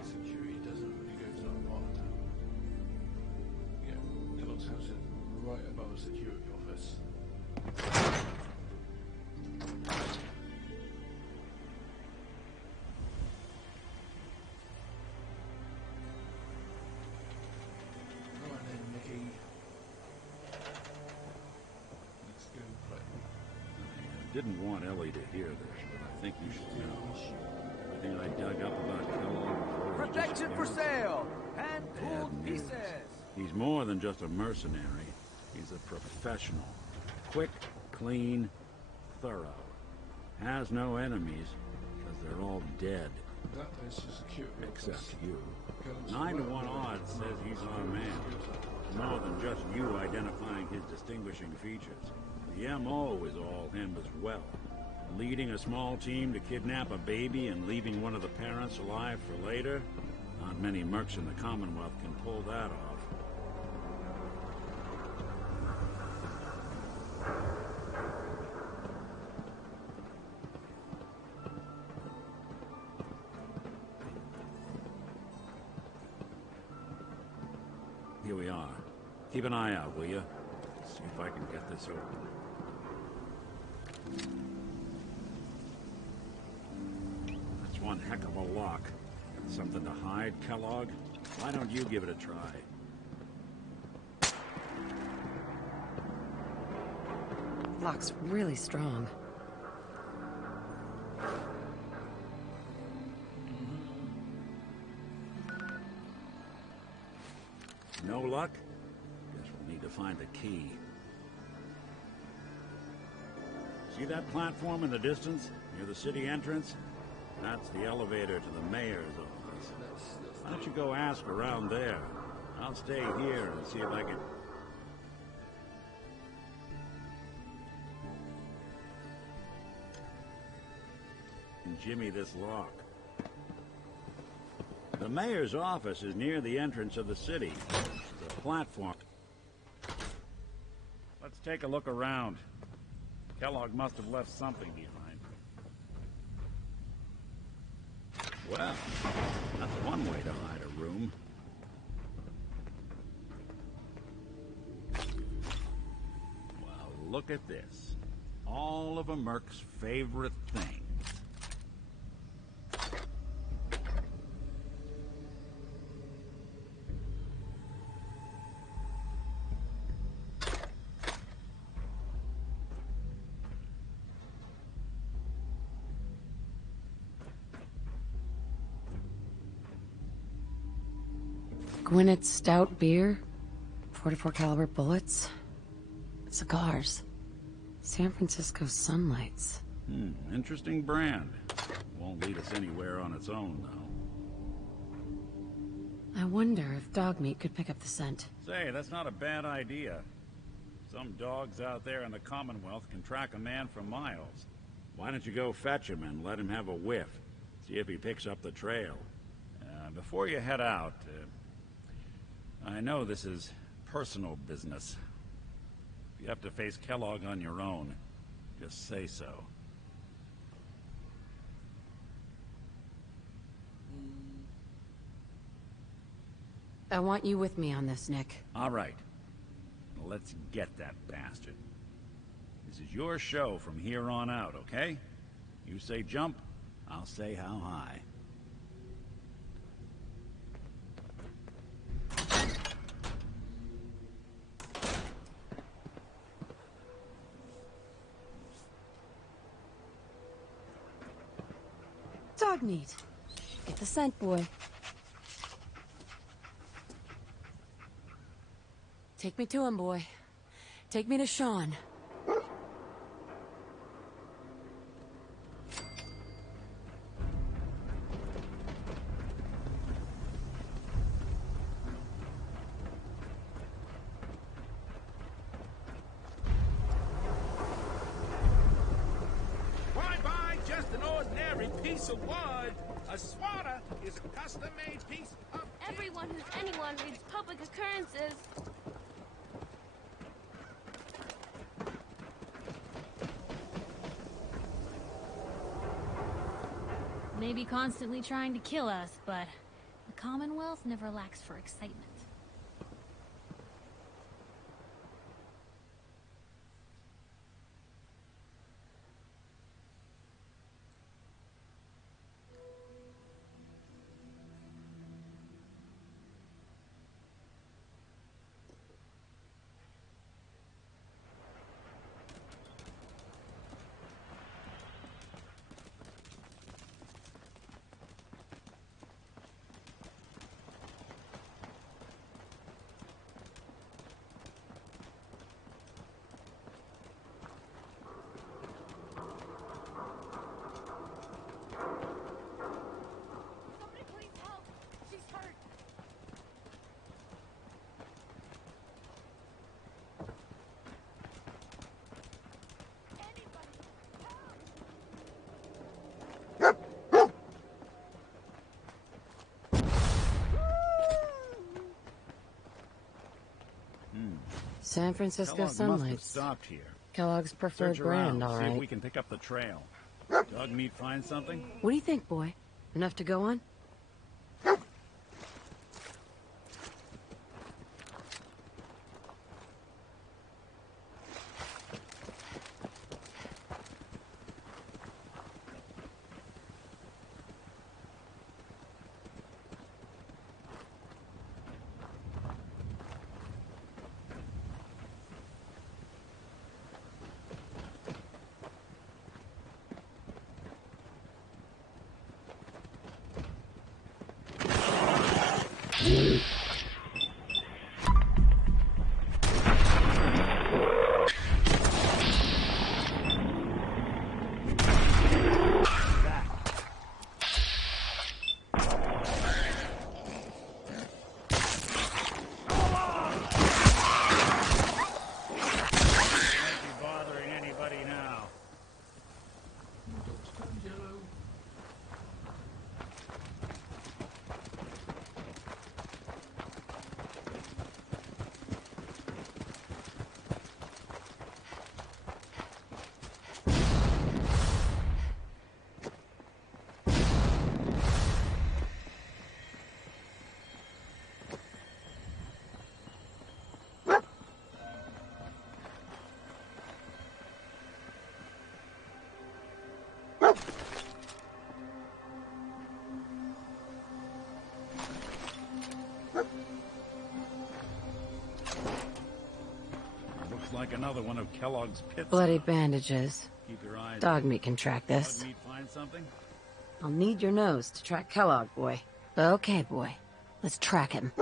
Security doesn't really go to that part of town. Yeah, Kellogg's house is right above a security office. Right then, Mickey. Let's go play. I didn't want Ellie to hear this, but I think you should know. Everything I dug up about Kellogg before his Protection for disappearance, sale! Hand-pulled bad news. pieces! He's more than just a mercenary. He's a professional. Quick, clean, thorough. Has no enemies, because they're all dead. That is the security Except office. you. Kellogg's 9 to 1 right above odds says he's our man. More than just you identifying his distinguishing features. The M.O. is all him as well. Leading a small team to kidnap a baby and leaving one of the parents alive for later? Not many mercs in the Commonwealth can pull that off. Here we are. Keep an eye out, will you? See if I can get this open. That's one heck of a lock. Got something to hide, Kellogg? Why don't you give it a try? Lock's really strong. No luck? Guess we'll need to find the key. See that platform in the distance, near the city entrance? That's the elevator to the mayor's office. Why don't you go ask around there? I'll stay here and see if I can... jimmy this lock. The mayor's office is near the entrance of the city. The platform. Let's take a look around. Kellogg must have left something behind. Well, that's one way to hide a room. Well, look at this. All of a merc's favorite thing. Gwinnett's stout beer, 44 caliber bullets, cigars, San Francisco sunlights. Interesting brand. Won't lead us anywhere on its own, though. I wonder if dog meat could pick up the scent. Say, that's not a bad idea. Some dogs out there in the Commonwealth can track a man for miles. Why don't you go fetch him and let him have a whiff? See if he picks up the trail. Before you head out, I know this is personal business. If you have to face Kellogg on your own, just say so. I want you with me on this, Nick. All right. Let's get that bastard. This is your show from here on out, okay? You say jump, I'll say how high. Dog meat. Get the scent, boy. Take me to him, boy. Take me to Sean. Bye-bye, just an ordinary piece of wood. A swatter is a custom-made piece of... Everyone who's anyone reads public occurrences. may be constantly trying to kill us, but the Commonwealth never lacks for excitement. San Francisco Kellogg must have sunlights. stopped here. Kellogg's preferred Search brand, around, all see if right. we can pick up the trail. Dog meat find something? What do you think, boy? Enough to go on? Looks like another one of Kellogg's pits. Bloody bandages. Keep your eyes Dog open. meat can track this. Dog meat find something? I'll need your nose to track Kellogg, boy. Okay, boy. Let's track him.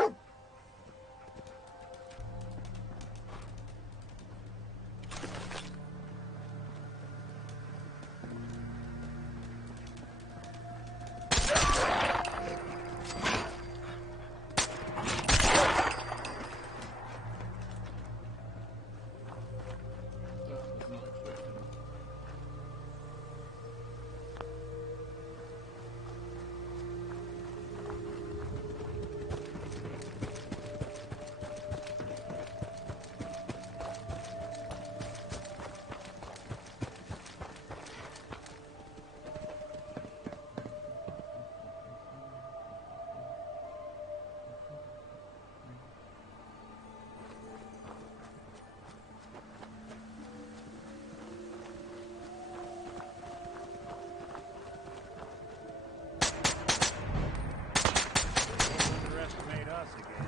Underestimate us again.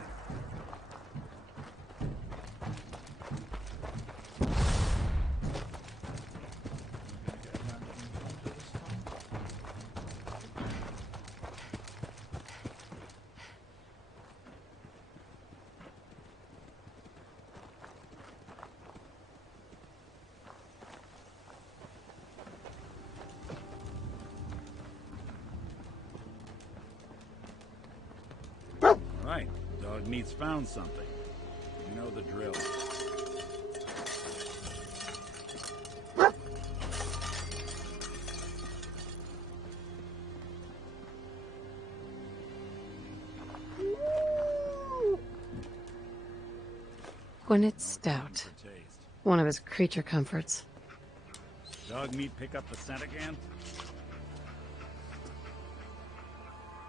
Right. Dog meat's found something. You know the drill. Gwyneth Stout. For taste. One of his creature comforts. Dog meat pick up the scent again?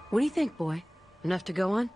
What do you think, boy? Enough to go on?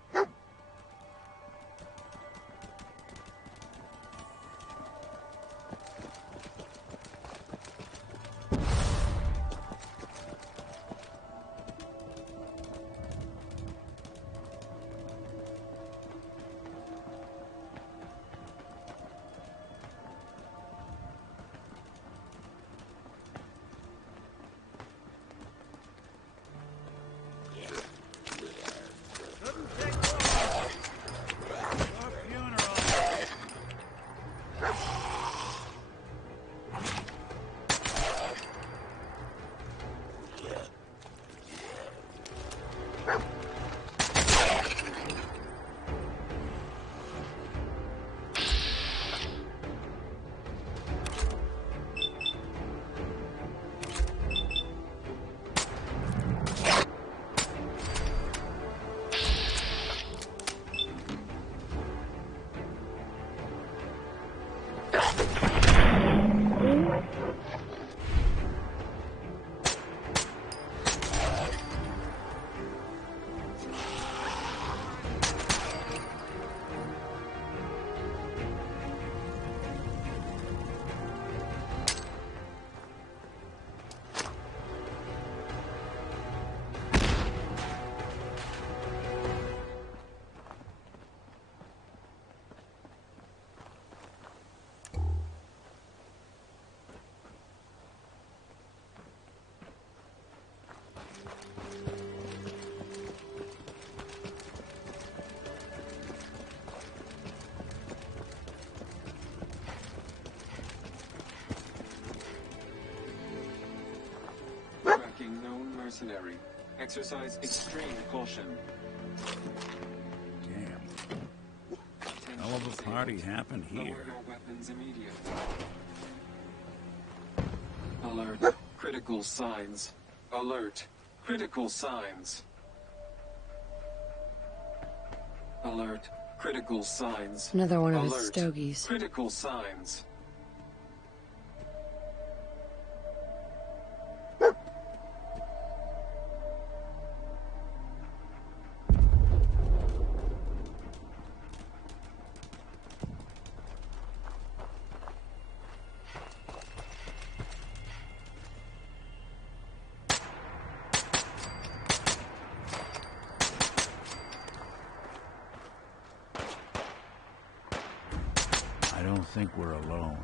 Known mercenary. Exercise extreme caution. Damn. Hell of a party happened here. Lower your weapons immediately. Alert. Critical signs. Alert. Critical signs. Alert. Critical signs. Another one of Alert. his stogies. Critical signs. I don't think we're alone.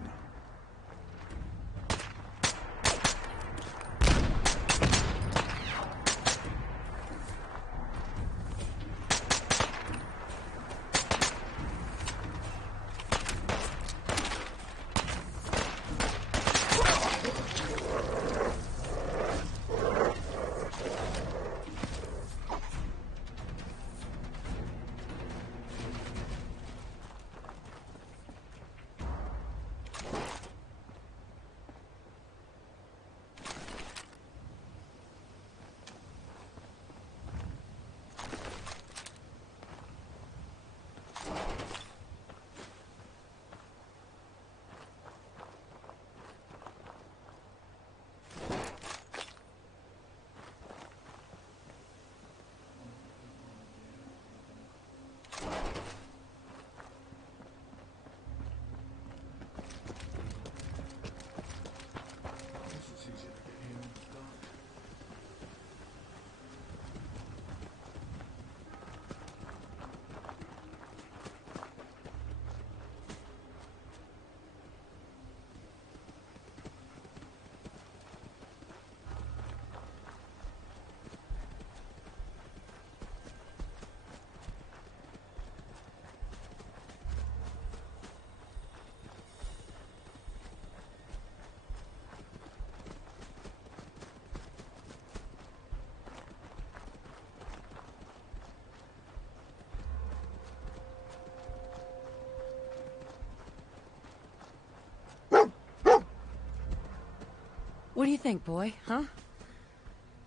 What do you think, boy? Huh?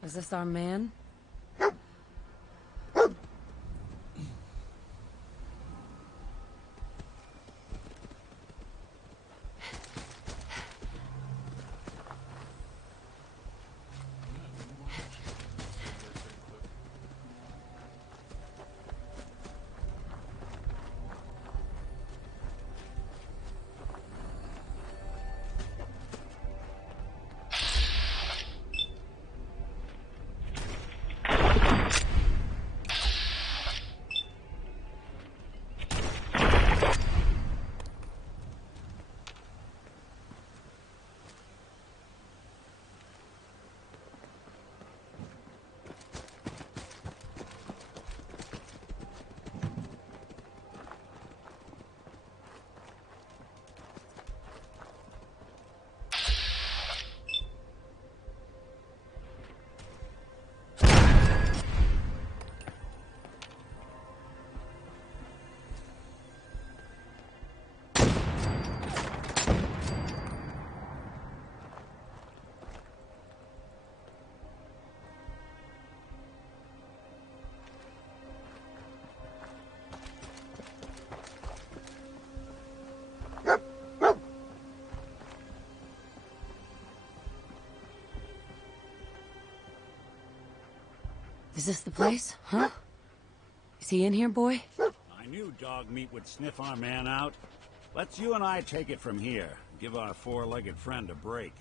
Is this our man? Is this the place? Huh? Is he in here, boy? I knew dog meat would sniff our man out. Let's you and I take it from here. Give our four-legged friend a break.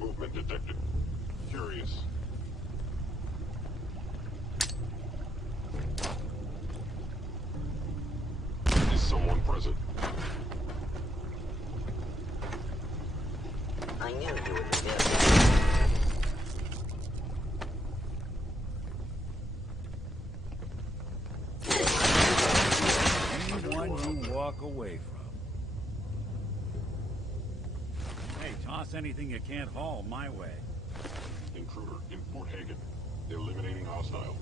Movement detected. Curious. Is someone present? I knew you would reveal that. Anyone you walk away from. Hey, toss anything you can't haul my way. Intruder in Port Hagen. Eliminating hostile.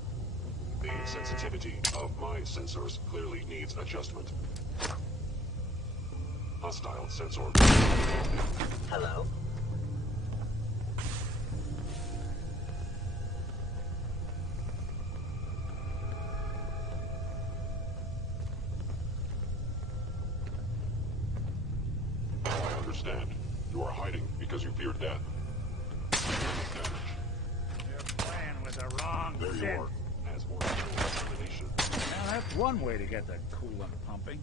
The sensitivity of my sensors clearly needs adjustment. Hostile sensor. Hello? I understand. You are hiding because you fear death. You're playing with the wrong There shit. you are. As for elimination. Now that's one way to get the coolant pumping.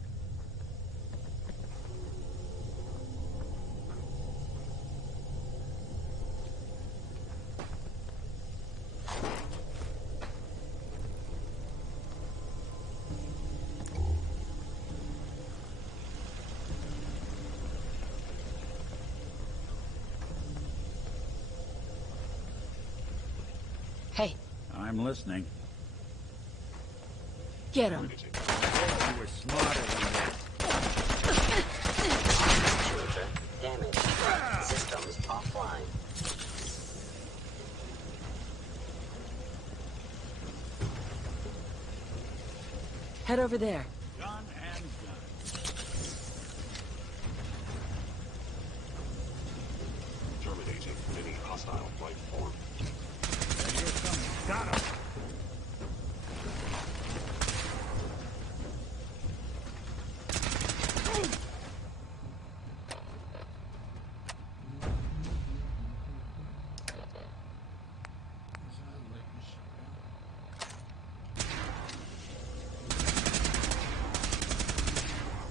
Hey, I'm listening. get him. You were smarter than this. Intruder damaged. Systems offline. Head over there. Done and done. Terminating any hostile life form. Here's some. Got him.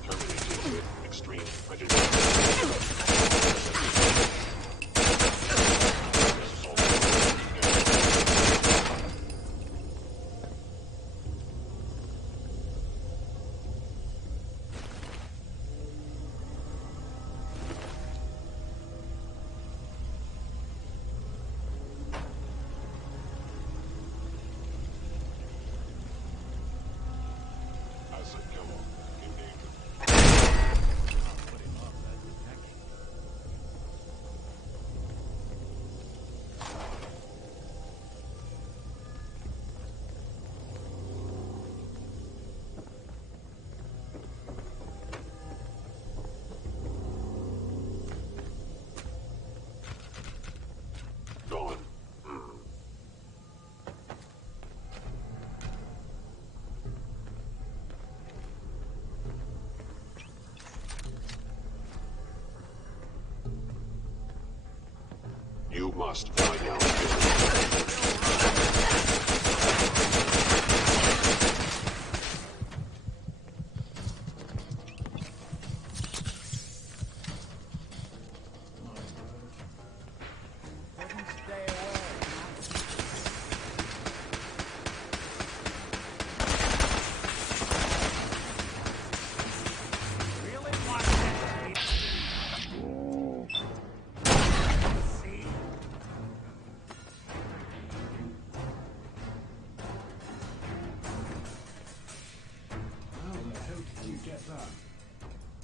Terminating with extreme prejudice. Asset killer in danger. Put him off that must find out.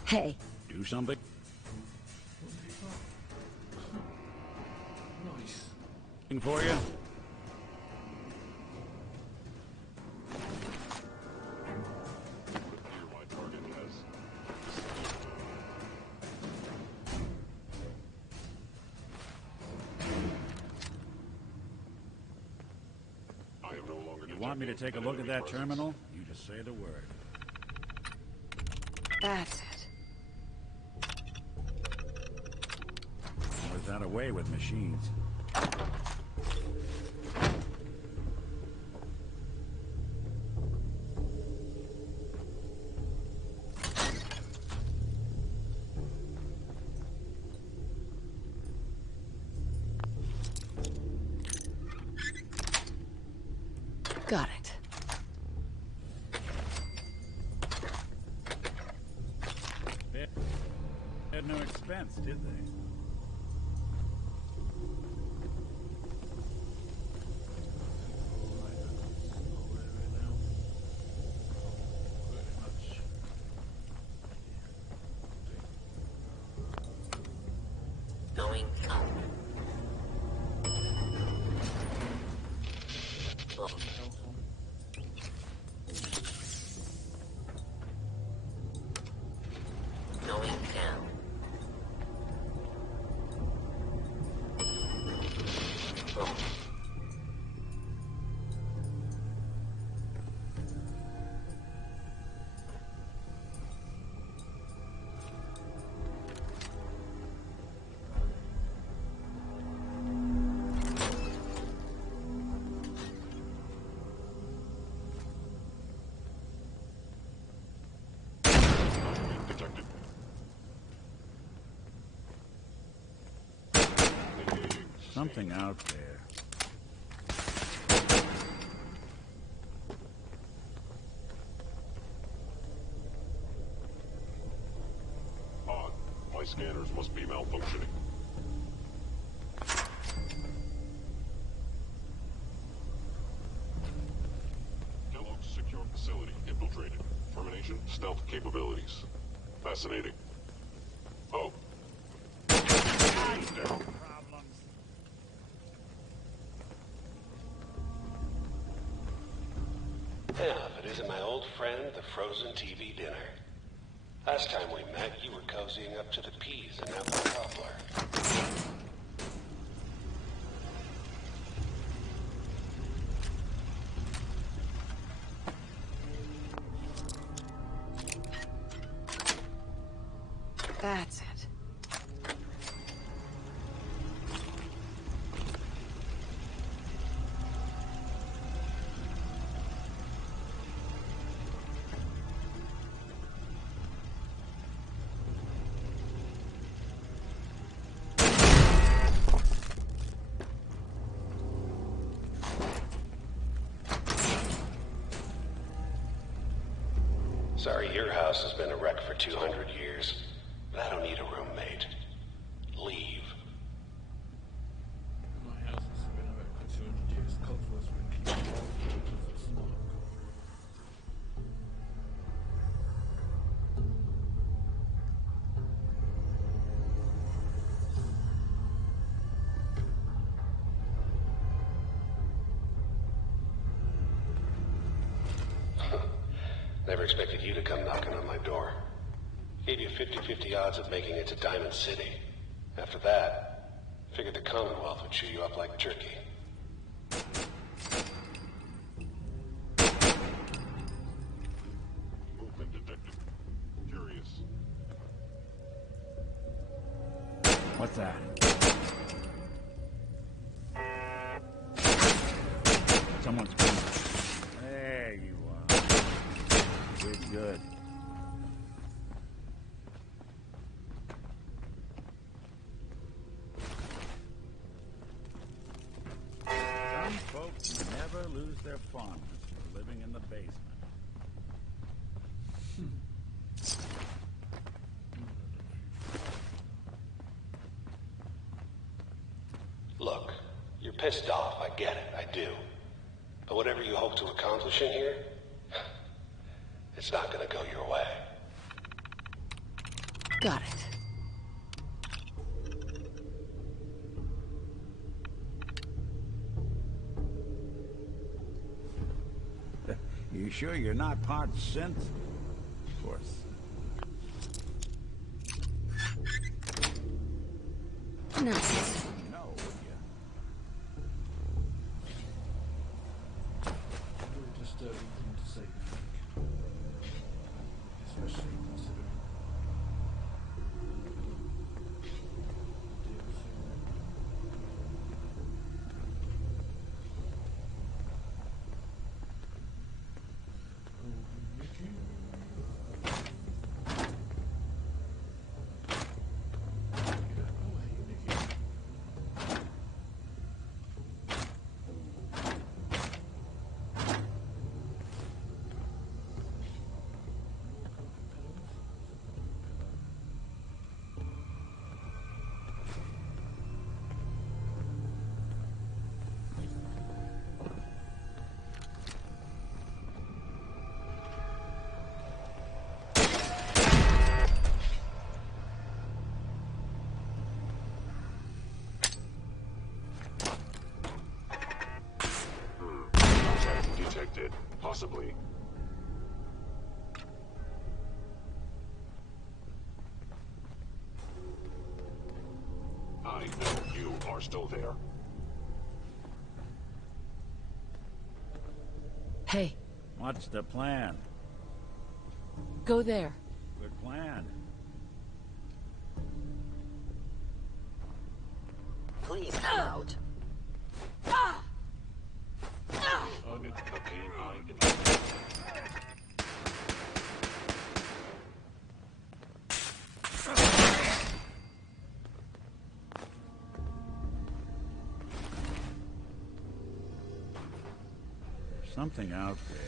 Hey. Do something? Nice. Looking for you? You want me to take a look at that terminal? You just say the word. That's it. Was that away with machines? Got it. They had no expense, did they? Going out. Going down. Detected. Something out there. Odd. My scanners must be malfunctioning. Kellogg's secure facility infiltrated. Termination stealth capabilities. Fascinating. Oh. Down. Yeah, if it isn't my old friend, the frozen TV dinner. Last time we met, you were cozying up to the peas and apple cobbler. That's it. Sorry, your house has been a wreck for 200 years. But I don't need a roommate. Leave. My house has been about for 200 years. Cogsworth's been keeping it because it's not. Never expected you to come knocking on my door. Gave you 50-50 odds of making it to Diamond City. After that, figured the Commonwealth would chew you up like jerky. Movement detected. Curious. What's that? Someone's coming. There you are. Good, good. Some folks never lose their fondness for living in the basement. Look, you're pissed off, I get it, I do. But whatever you hope to accomplish in here, it's not gonna go your way. Got it. You sure you're not part synth? Of course. Nice. No, would you? Very disturbing thing to say, I think. Especially considering Detected, possibly. I know you are still there. Hey, What's the plan? go there. Good plan. Please come out. The canine There's something out there.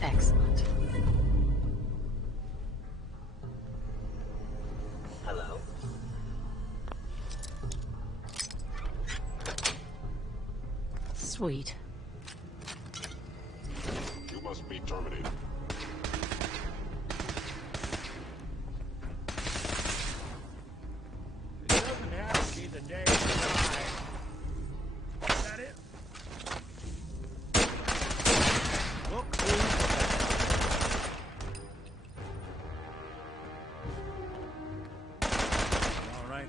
Excellent. Hello? Sweet. You must be terminated. It doesn't have to be the day you die. Is that it? Look who's All right.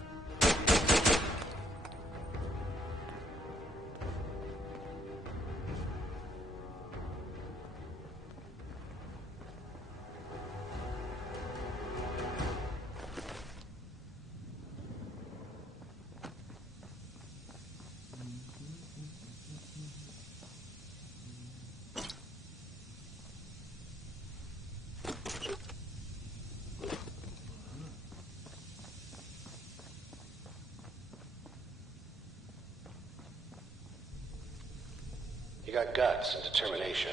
You got guts and determination.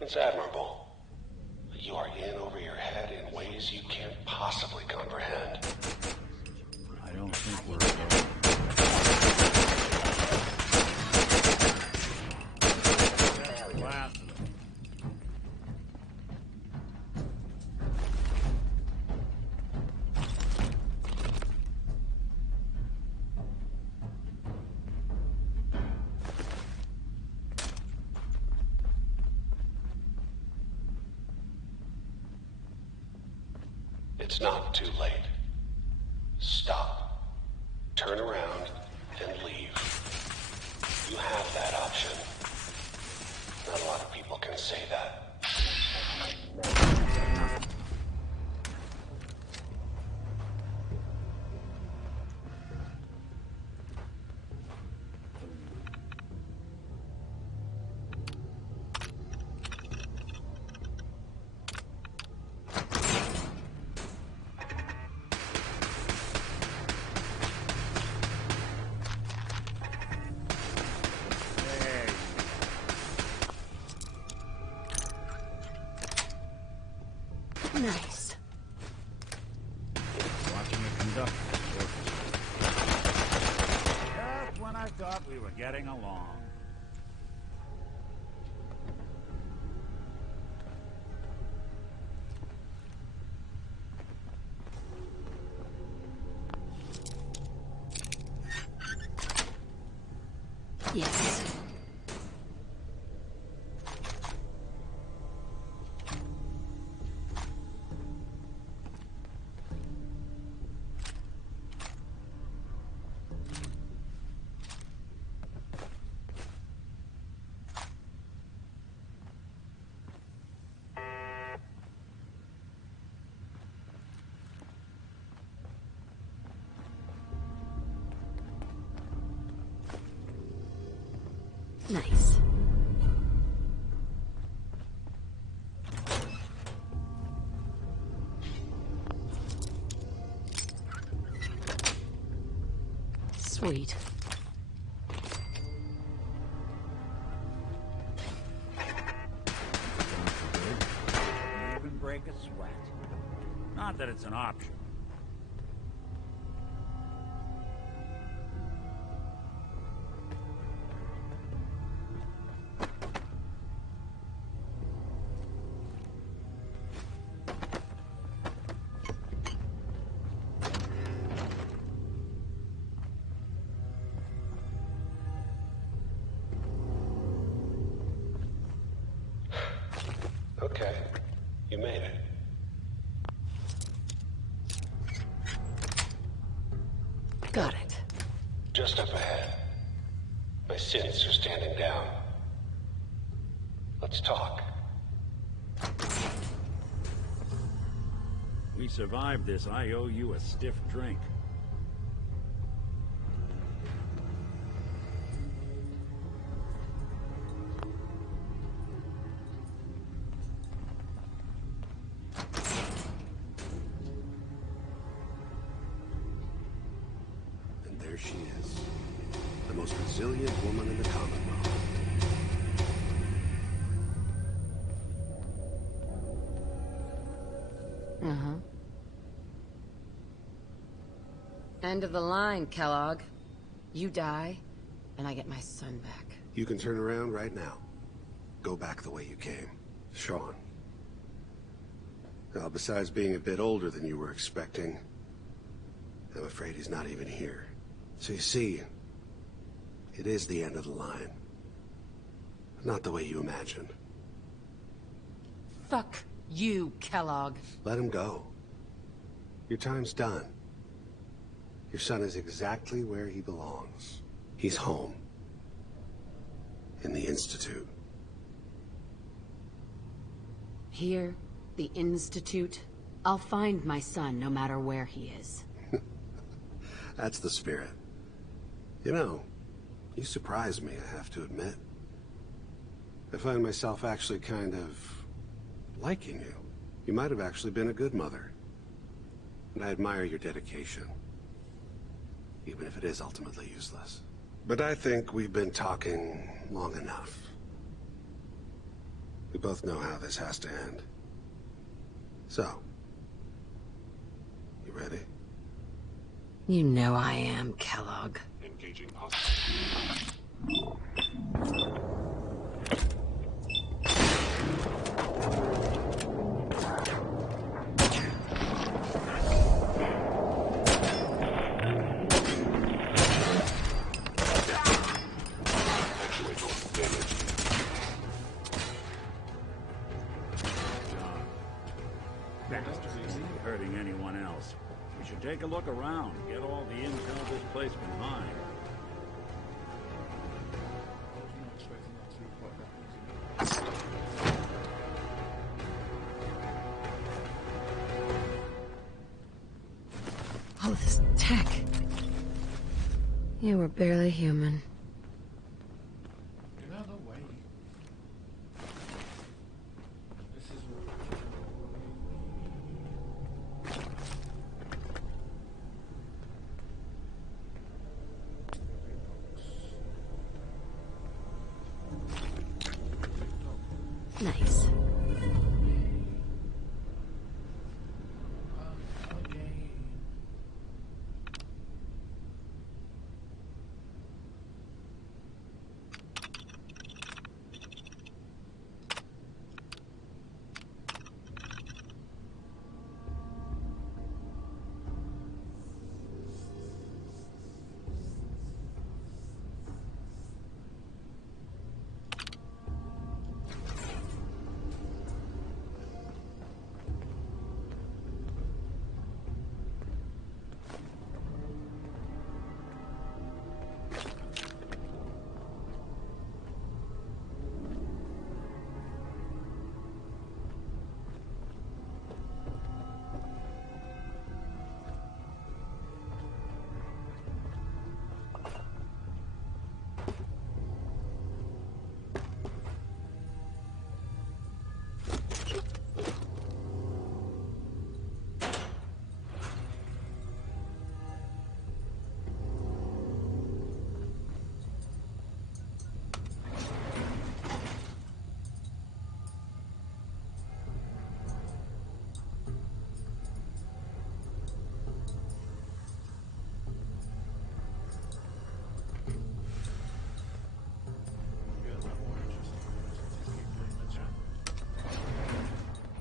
It's admirable. But you are in over your head in ways you can't possibly comprehend. I don't think we're alone. Last of them. It's not too late. Stop. Turn around and leave. You have that option. Not a lot of people can say that. Nice. Watching the conductor. Just when I thought we were getting along. Yes. Nice. Sweet. Even break a sweat. Not that it's an option. Okay. You made it. Got it. Just up ahead. My sins are standing down. Let's talk. We survived this. I owe you a stiff drink. And there she is. The most resilient woman in the Commonwealth. Uh-huh. End of the line, Kellogg. You die, and I get my son back. You can turn around right now. Go back the way you came. Sean. Now, besides being a bit older than you were expecting, I'm afraid he's not even here. So you see, it is the end of the line. Not the way you imagined. Fuck you, Kellogg. Let him go. Your time's done. Your son is exactly where he belongs. He's home. In the Institute. Here, the Institute. I'll find my son no matter where he is. That's the spirit. You know, you surprise me, I have to admit. I find myself actually kind of liking you. You might have actually been a good mother. And I admire your dedication. Even if it is ultimately useless. But I think we've been talking long enough. We both know how this has to end. So, you ready? You know I am, Kellogg. Engaging hostile. Hurting anyone else. We should take a look around, get all the intel this place can hide. Not expecting that to be quite that easy. All this tech. You were barely human. Get out of the way. This is Nice.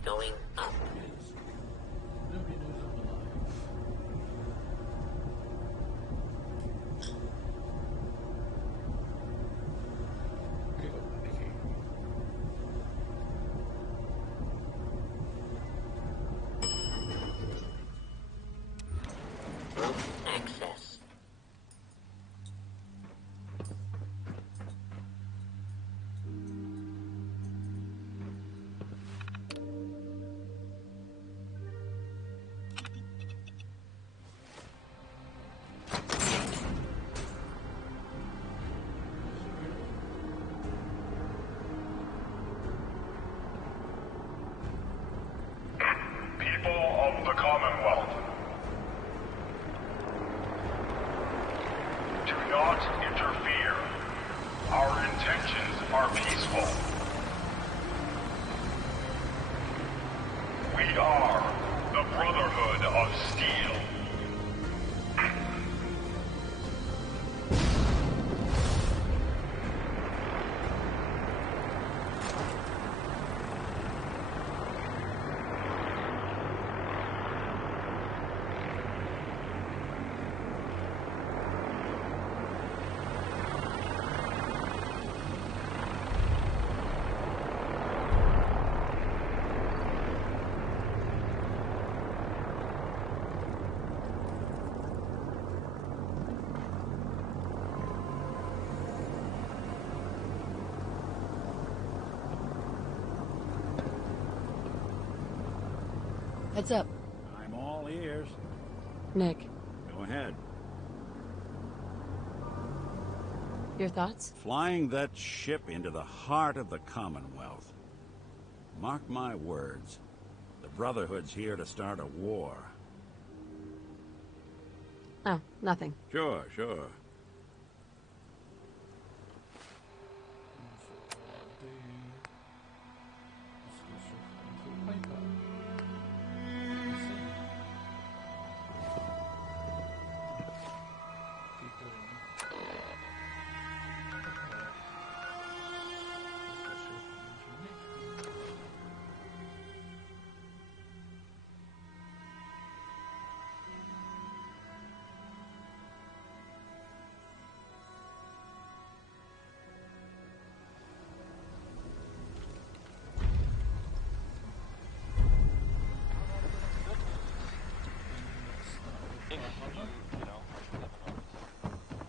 Going up. Nobody knows I'm alive. Give up, Nicky. Room access. People of the Commonwealth, do not interfere. Our intentions are peaceful. We are the Brotherhood of Steel. Heads up. I'm all ears. Nick, Go ahead. your thoughts? Flying that ship into the heart of the Commonwealth. Mark my words. The Brotherhood's here to start a war. Oh, nothing. Sure, sure.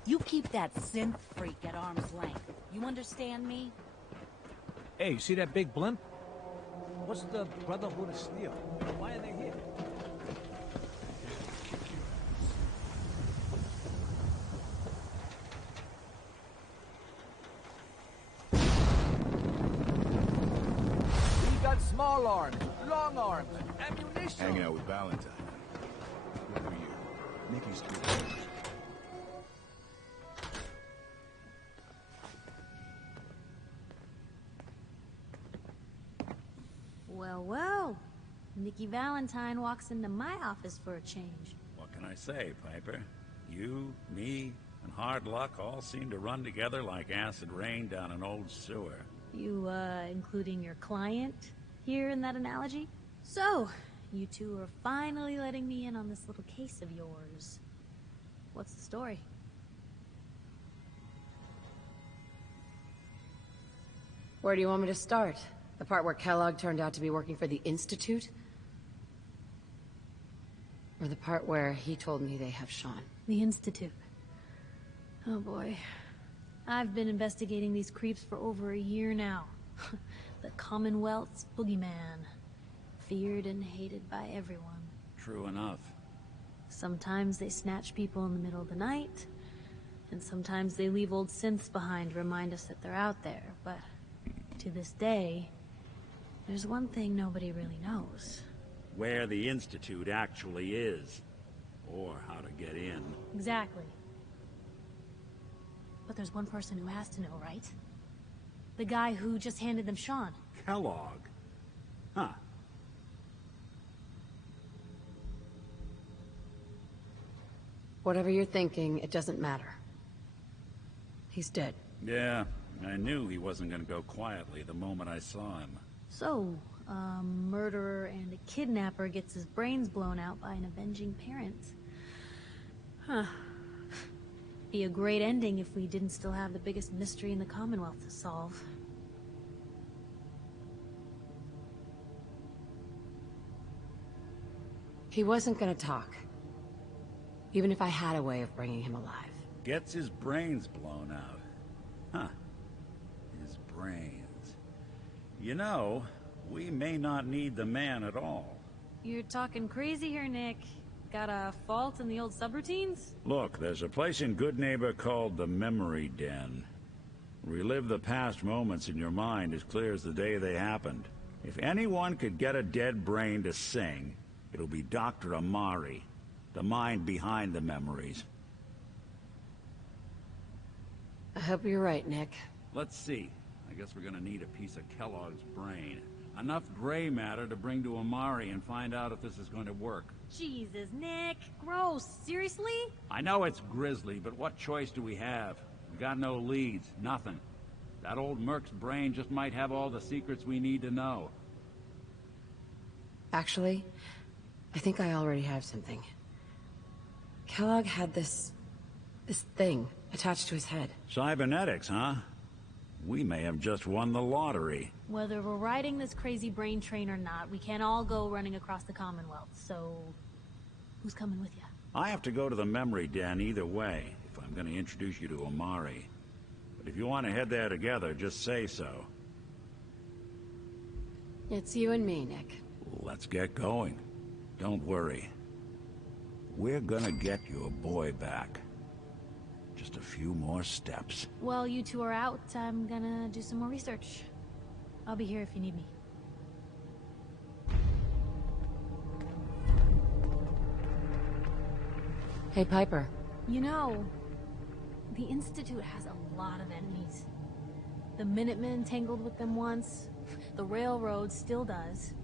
You keep that synth freak at arm's length. You understand me? Hey, you see that big blimp? What's the Brotherhood of Steel? Why are they here? We got small arms, long arms, ammunition. Hanging out with Valentine. What are you? Nikki's too. Well, well. Nikki Valentine walks into my office for a change. What can I say, Piper? You, me, and hard luck all seem to run together like acid rain down an old sewer. You, including your client here in that analogy? So, you two are finally letting me in on this little case of yours. What's the story? Where do you want me to start? The part where Kellogg turned out to be working for the Institute? Or the part where he told me they have Sean? The Institute. Oh boy. I've been investigating these creeps for over a year now. The Commonwealth's boogeyman. Feared and hated by everyone. True enough. Sometimes they snatch people in the middle of the night, and sometimes they leave old synths behind to remind us that they're out there, but to this day, there's one thing nobody really knows. Where the Institute actually is. Or how to get in. Exactly. But there's one person who has to know, right? The guy who just handed them Sean. Kellogg. Huh. Whatever you're thinking, it doesn't matter. He's dead. Yeah, I knew he wasn't gonna go quietly the moment I saw him. So, a murderer and a kidnapper gets his brains blown out by an avenging parent. Huh. Be a great ending if we didn't still have the biggest mystery in the Commonwealth to solve. He wasn't gonna talk. Even if I had a way of bringing him alive. Gets his brains blown out. Huh. His brains. You know, we may not need the man at all. You're talking crazy here, Nick. Got a fault in the old subroutines? Look, there's a place in Good Neighbor called the Memory Den. Relive the past moments in your mind as clear as the day they happened. If anyone could get a dead brain to sing, it'll be Dr. Amari. The mind behind the memories. I hope you're right, Nick. Let's see. I guess we're gonna need a piece of Kellogg's brain. Enough gray matter to bring to Amari and find out if this is going to work. Jesus, Nick. Gross. Seriously? I know it's grisly, but what choice do we have? We got no leads, nothing. That old Merc's brain just might have all the secrets we need to know. Actually, I think I already have something. Kellogg had this thing attached to his head. Cybernetics, huh? We may have just won the lottery. Whether we're riding this crazy brain train or not, we can't all go running across the Commonwealth, so... who's coming with you? I have to go to the Memory Den either way, if I'm gonna introduce you to Amari. But if you want to head there together, just say so. It's you and me, Nick. Let's get going. Don't worry. We're gonna get your boy back. Just a few more steps. While you two are out, I'm gonna do some more research. I'll be here if you need me. Hey, Piper. You know, the Institute has a lot of enemies. The Minutemen tangled with them once. The Railroad still does.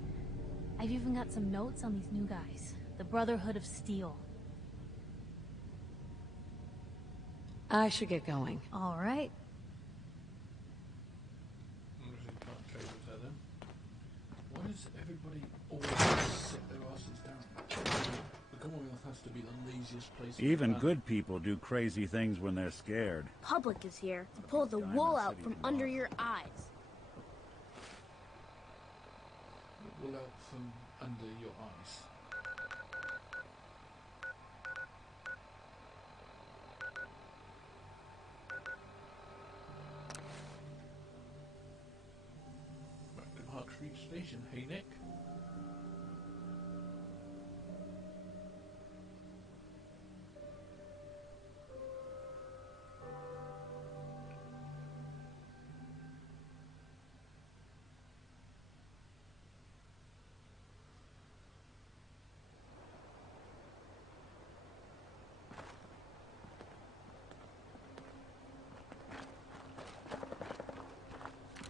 I've even got some notes on these new guys. The Brotherhood of Steel. I should get going. All right. Why does everybody always sit their asses down? The Commonwealth has to be the laziest place. Even good people do crazy things when they're scared. Public is here to pull the wool out from under your eyes. Wool out from under your eyes. station. Hey, Nick.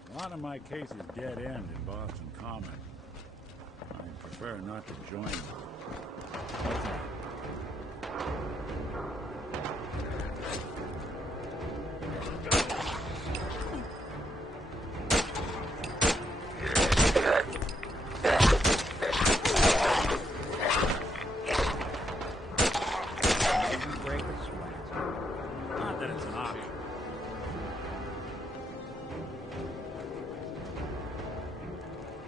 A lot of my cases dead end in Boston Common. I prefer not to join them. What's that? Not that it's an option.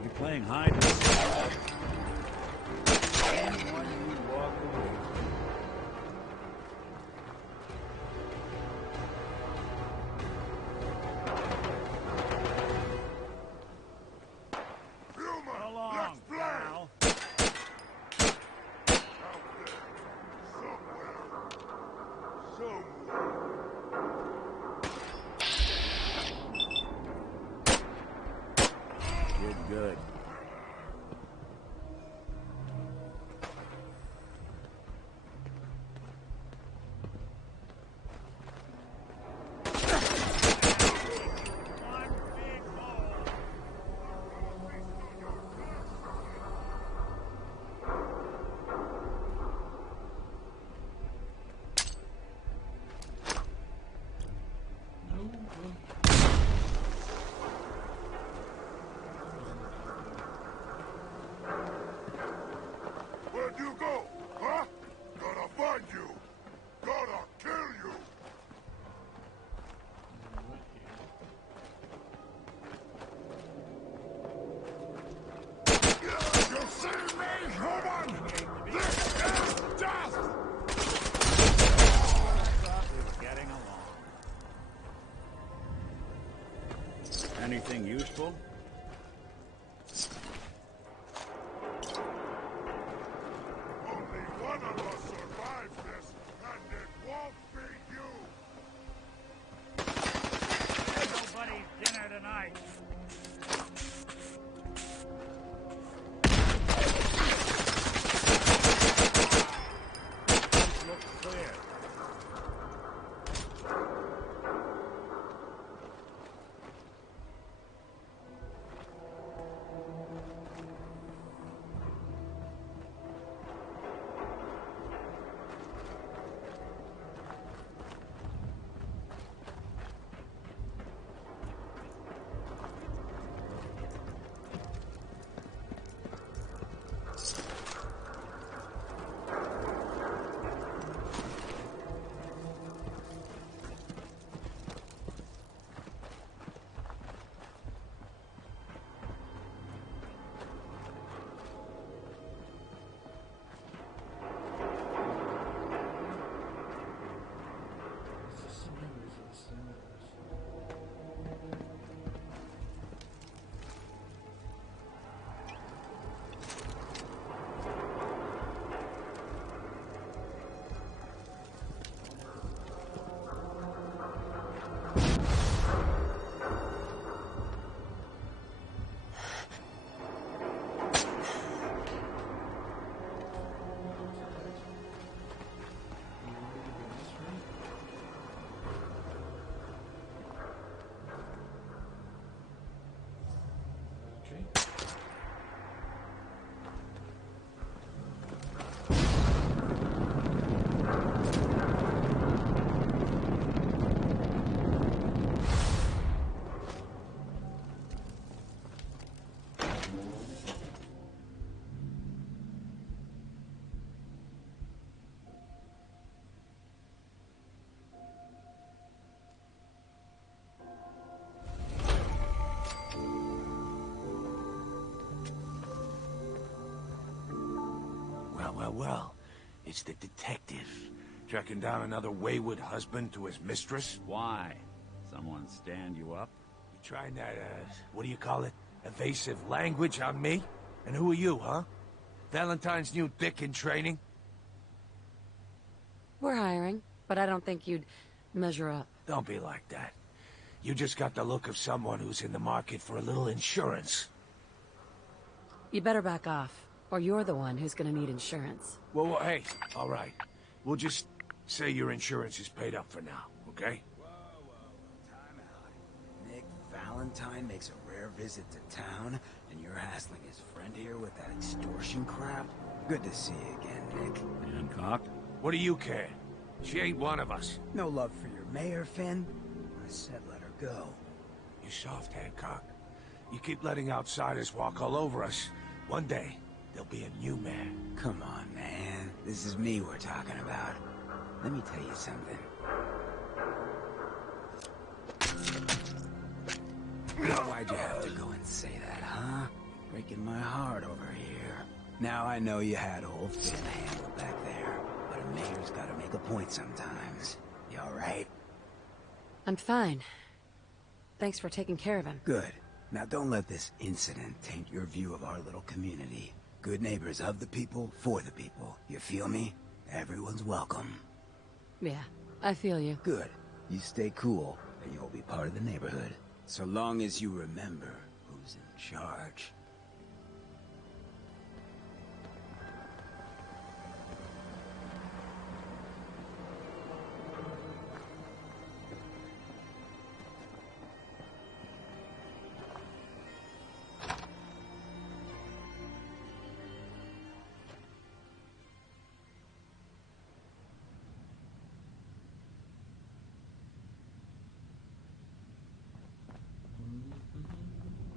You playing hide and seek? Anyone you walk away from. Come along, pal. Did good. Where'd you go? Huh? Gonna find you. Gonna kill you. You see me, human? This is death! Getting along. Anything useful? Only one of us survived this, and it won't be you! There's nobody's dinner tonight. Looks clear. Well, it's the detective. Tracking down another wayward husband to his mistress? Why? Someone stand you up? You trying that, what do you call it? Evasive language on me? And who are you, huh? Valentine's new dick in training? We're hiring, but I don't think you'd measure up. Don't be like that. You just got the look of someone who's in the market for a little insurance. You better back off, or you're the one who's gonna need insurance. Well, hey, all right. We'll just say your insurance is paid up for now, okay? Time out. Nick Valentine makes a rare visit to town, and you're hassling his friend here with that extortion crap? Good to see you again, Nick. Hancock? What do you care? She ain't one of us. No love for your mayor, Finn? I said let her go. You soft, Hancock. You keep letting outsiders walk all over us. One day, there'll be a new mayor. Come on, man. This is me we're talking about. Let me tell you something. Why'd you have to go and say that, huh? Breaking my heart over here. Now I know you had old Finn handled back there, but a mayor's gotta make a point sometimes. You alright? I'm fine. Thanks for taking care of him. Good. Now don't let this incident taint your view of our little community. Good neighbors of the people, for the people. You feel me? Everyone's welcome. Yeah, I feel you. Good. You stay cool, and you'll be part of the neighborhood. So long as you remember who's in charge.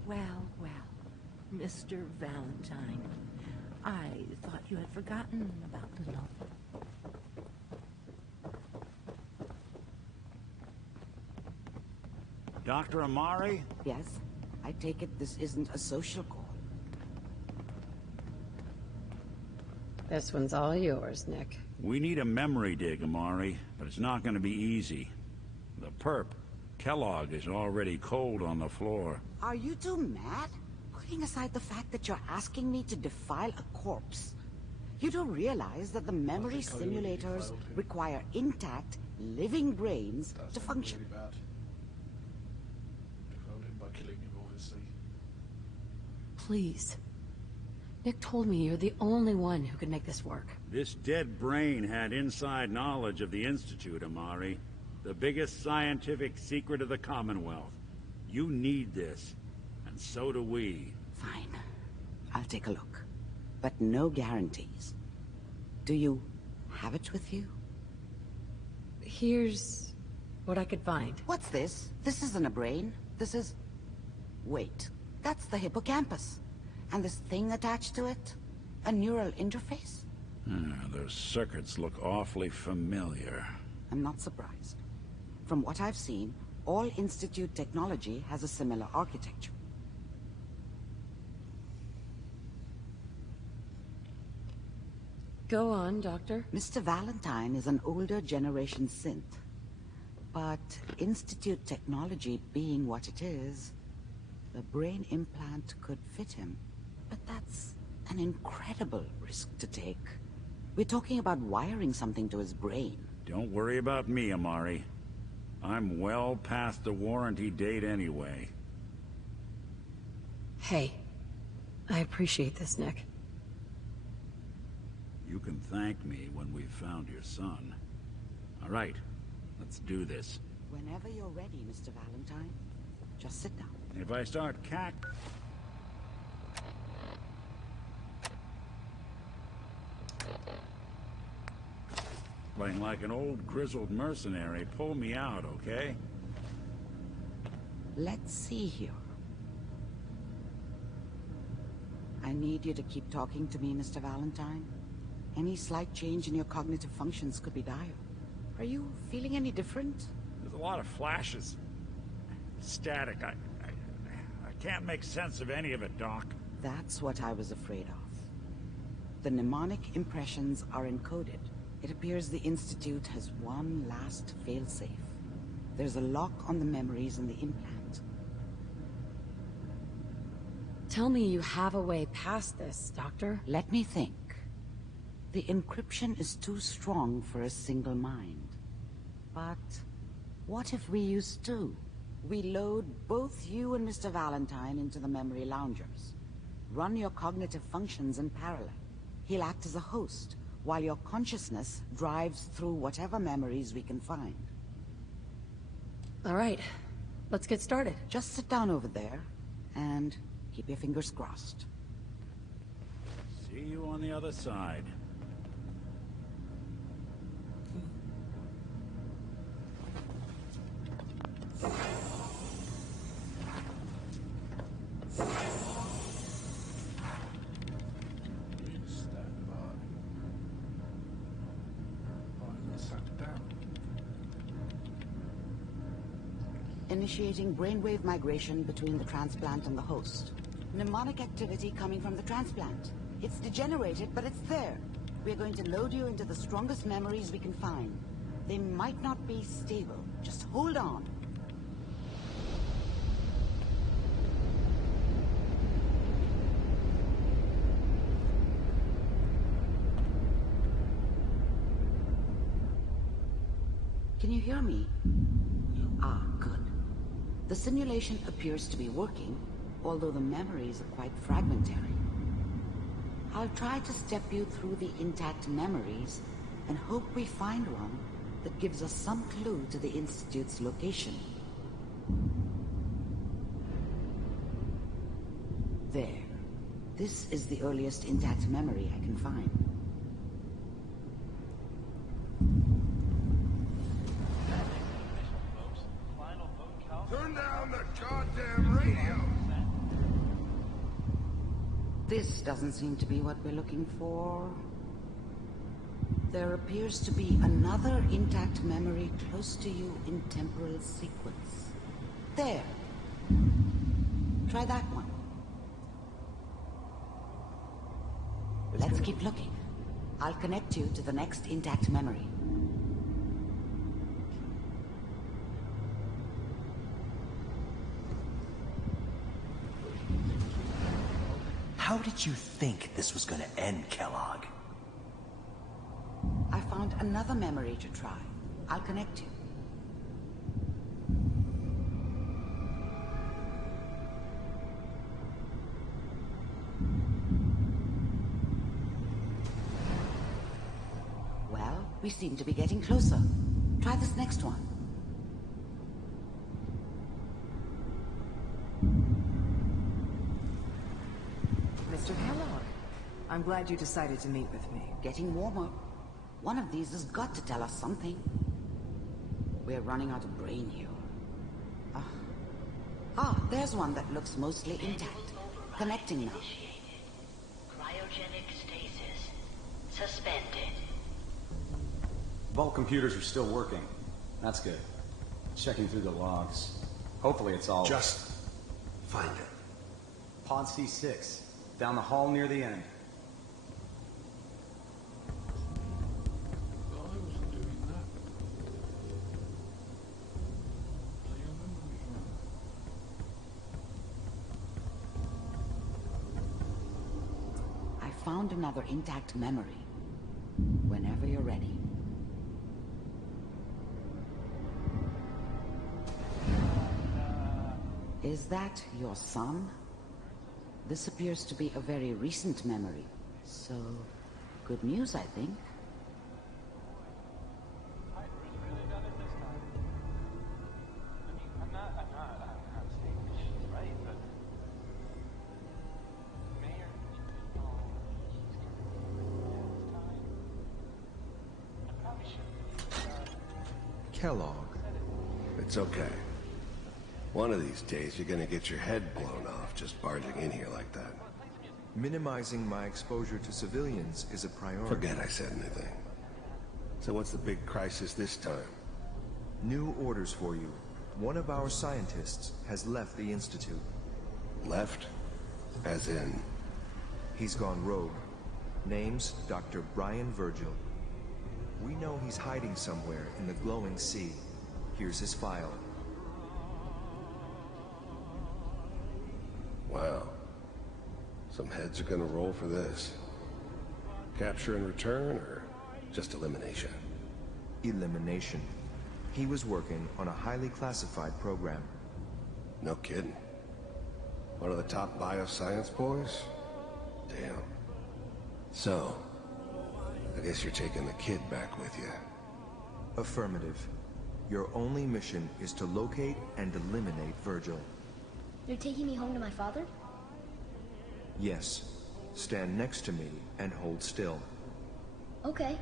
Well, well, Mr. Valentine. I thought you had forgotten about little... Dr. Amari? Yes? I take it this isn't a social call. This one's all yours, Nick. We need a memory dig, Amari, but it's not going to be easy. The perp, Kellogg, is already cold on the floor. Are you two mad? Putting aside the fact that you're asking me to defile a corpse, you don't realize that the memory simulators require intact, living brains to function. Really bad. Defiled him by killing him, obviously. Please. Nick told me you're the only one who could make this work. This dead brain had inside knowledge of the Institute, Amari. The biggest scientific secret of the Commonwealth. You need this, and so do we. Fine. I'll take a look. But no guarantees. Do you have it with you? Here's what I could find. What's this? This isn't a brain. This is... Wait. That's the hippocampus. And this thing attached to it? A neural interface? Those circuits look awfully familiar. I'm not surprised. From what I've seen, all Institute technology has a similar architecture. Go on, Doctor. Mr. Valentine is an older generation synth. But Institute technology being what it is, the brain implant could fit him. But that's an incredible risk to take. We're talking about wiring something to his brain. Don't worry about me, Amari. I'm well past the warranty date anyway. Hey, I appreciate this, Nick. You can thank me when we've found your son. All right, let's do this. Whenever you're ready, Mr. Valentine, just sit down. If I start playing like an old grizzled mercenary, pull me out, okay? Let's see here. I need you to keep talking to me, Mr. Valentine. Any slight change in your cognitive functions could be dire. Are you feeling any different? There's a lot of flashes. Static. I can't make sense of any of it, Doc. That's what I was afraid of. The mnemonic impressions are encoded. It appears the Institute has one last failsafe. There's a lock on the memories in the implant. Tell me you have a way past this, Doctor. Let me think. The encryption is too strong for a single mind. But what if we use two? We load both you and Mr. Valentine into the memory loungers. Run your cognitive functions in parallel. He'll act as a host, while your consciousness drives through whatever memories we can find. All right, let's get started. Just sit down over there, and keep your fingers crossed. See you on the other side. Initiating brainwave migration between the transplant and the host. Mnemonic activity coming from the transplant. It's degenerated, but it's there. We're going to load you into the strongest memories we can find. They might not be stable. Just hold on. Can you hear me? Ah, good. The simulation appears to be working, although the memories are quite fragmentary. I'll try to step you through the intact memories and hope we find one that gives us some clue to the Institute's location. There. This is the earliest intact memory I can find. Turn down the goddamn radio! This doesn't seem to be what we're looking for. There appears to be another intact memory close to you in temporal sequence. There. Try that one. Let's keep looking. I'll connect you to the next intact memory. How did you think this was gonna end, Kellogg? I found another memory to try. I'll connect you. Well, we seem to be getting closer. Try this next one. Mr. Kellogg, I'm glad you decided to meet with me. Getting warmer. One of these has got to tell us something. We're running out of brain here. There's one that looks mostly intact. Connecting now. Cryogenic stasis. Suspended. Vault computers are still working. That's good. Checking through the logs. Hopefully it's all... Just find it. Pod C6. Down the hall near the end. Well, I wasn't doing that. Do you remember me from? I found another intact memory. Whenever you're ready. Is that your son? This appears to be a very recent memory. So, good news, I think. Kellogg. It's okay. One of these days, you're gonna get your head blown off just barging in here like that. Minimizing my exposure to civilians is a priority. Forget I said anything. So what's the big crisis this time? New orders for you. One of our scientists has left the Institute. Left? As in? He's gone rogue. Name's Dr. Brian Virgil. We know he's hiding somewhere in the glowing sea. Here's his file. Wow. Some heads are gonna roll for this. Capture and return, or just elimination? Elimination. He was working on a highly classified program. No kidding. One of the top bioscience boys? Damn. So, I guess you're taking the kid back with you. Affirmative. Your only mission is to locate and eliminate Virgil. You're taking me home to my father? Yes. Stand next to me and hold still. Okay.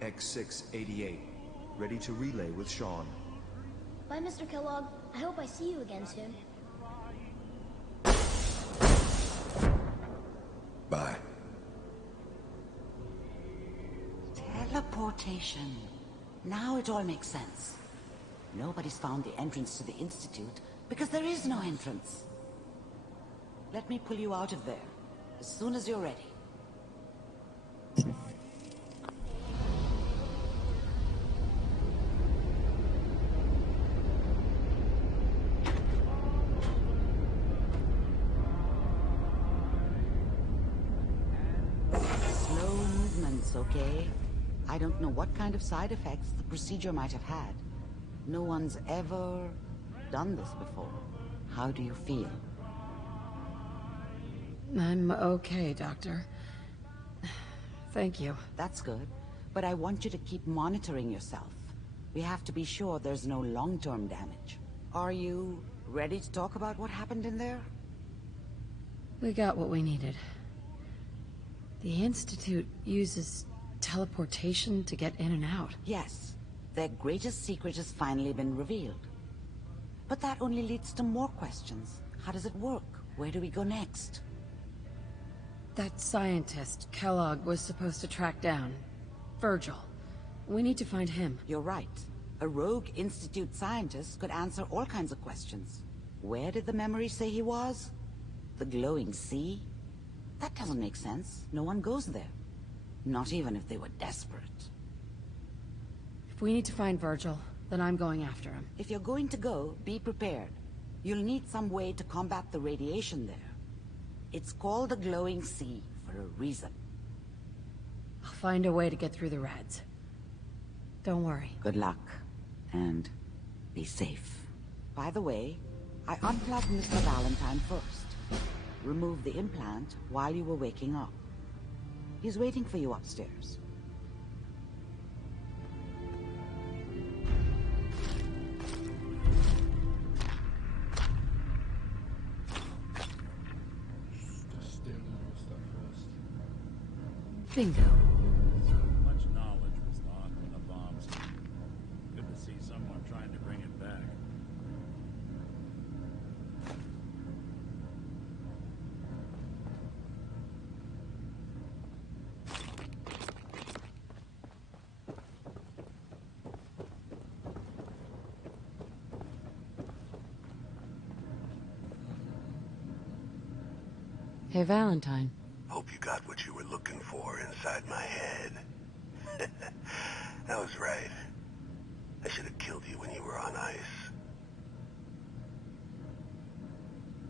X688. Ready to relay with Sean. Bye, Mr. Kellogg. I hope I see you again soon. Bye. Teleportation. Now it all makes sense. Nobody's found the entrance to the Institute because there is no entrance. Let me pull you out of there as soon as you're ready. Slow movements, okay? I don't know what kind of side effects the procedure might have had. No one's ever done this before. How do you feel? I'm okay, Doctor. Thank you. That's good. But I want you to keep monitoring yourself. We have to be sure there's no long-term damage. Are you ready to talk about what happened in there? We got what we needed. The Institute uses teleportation to get in and out. Yes. Their greatest secret has finally been revealed. But that only leads to more questions. How does it work? Where do we go next? That scientist, Kellogg, was supposed to track down. Virgil. We need to find him. You're right. A rogue Institute scientist could answer all kinds of questions. Where did the memory say he was? The glowing sea? That doesn't make sense. No one goes there. Not even if they were desperate. If we need to find Virgil, then I'm going after him. If you're going to go, be prepared. You'll need some way to combat the radiation there. It's called the glowing sea for a reason. I'll find a way to get through the rads. Don't worry. Good luck. And be safe. By the way, I unplugged Mr. Valentine first. Removed the implant while you were waking up. He's waiting for you upstairs. Bingo. Much knowledge was lost when the bombs came. Good to see someone trying to bring it back. Hey, Valentine. Hope you got what you were looking for inside my head. I was right. I should have killed you when you were on ice.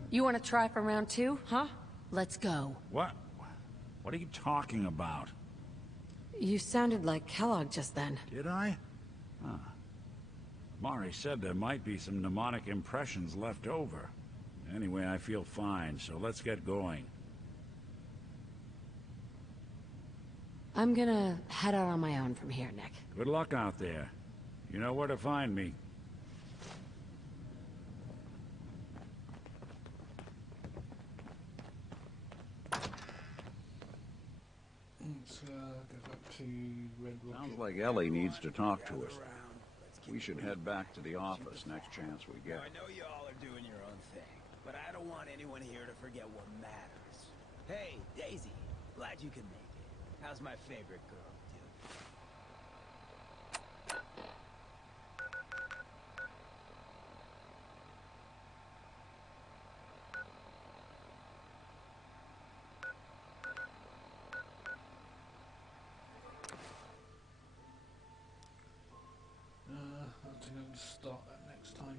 You want to try for round 2, huh? Let's go. What? What are you talking about? You sounded like Kellogg just then. Did I? Huh. Mari said there might be some mnemonic impressions left over. Anyway, I feel fine, so let's get going. I'm gonna head out on my own from here, Nick. Good luck out there. You know where to find me. Let's go back to Red Rocket. Sounds like Ellie needs to talk to us. We should head back to the office next chance we get. I know you all are doing your own thing, but I don't want anyone here to forget what matters. Hey, Daisy, glad you can make it. How's my favorite girl doing? and start that next time.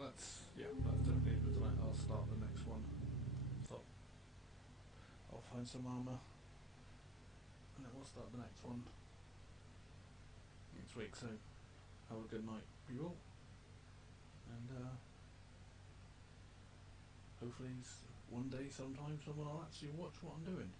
That's definitely it for tonight. I'll start the next one. So I'll find some armor and then we'll start the next one next week. So have a good night, people, and hopefully one day sometime someone will actually watch what I'm doing.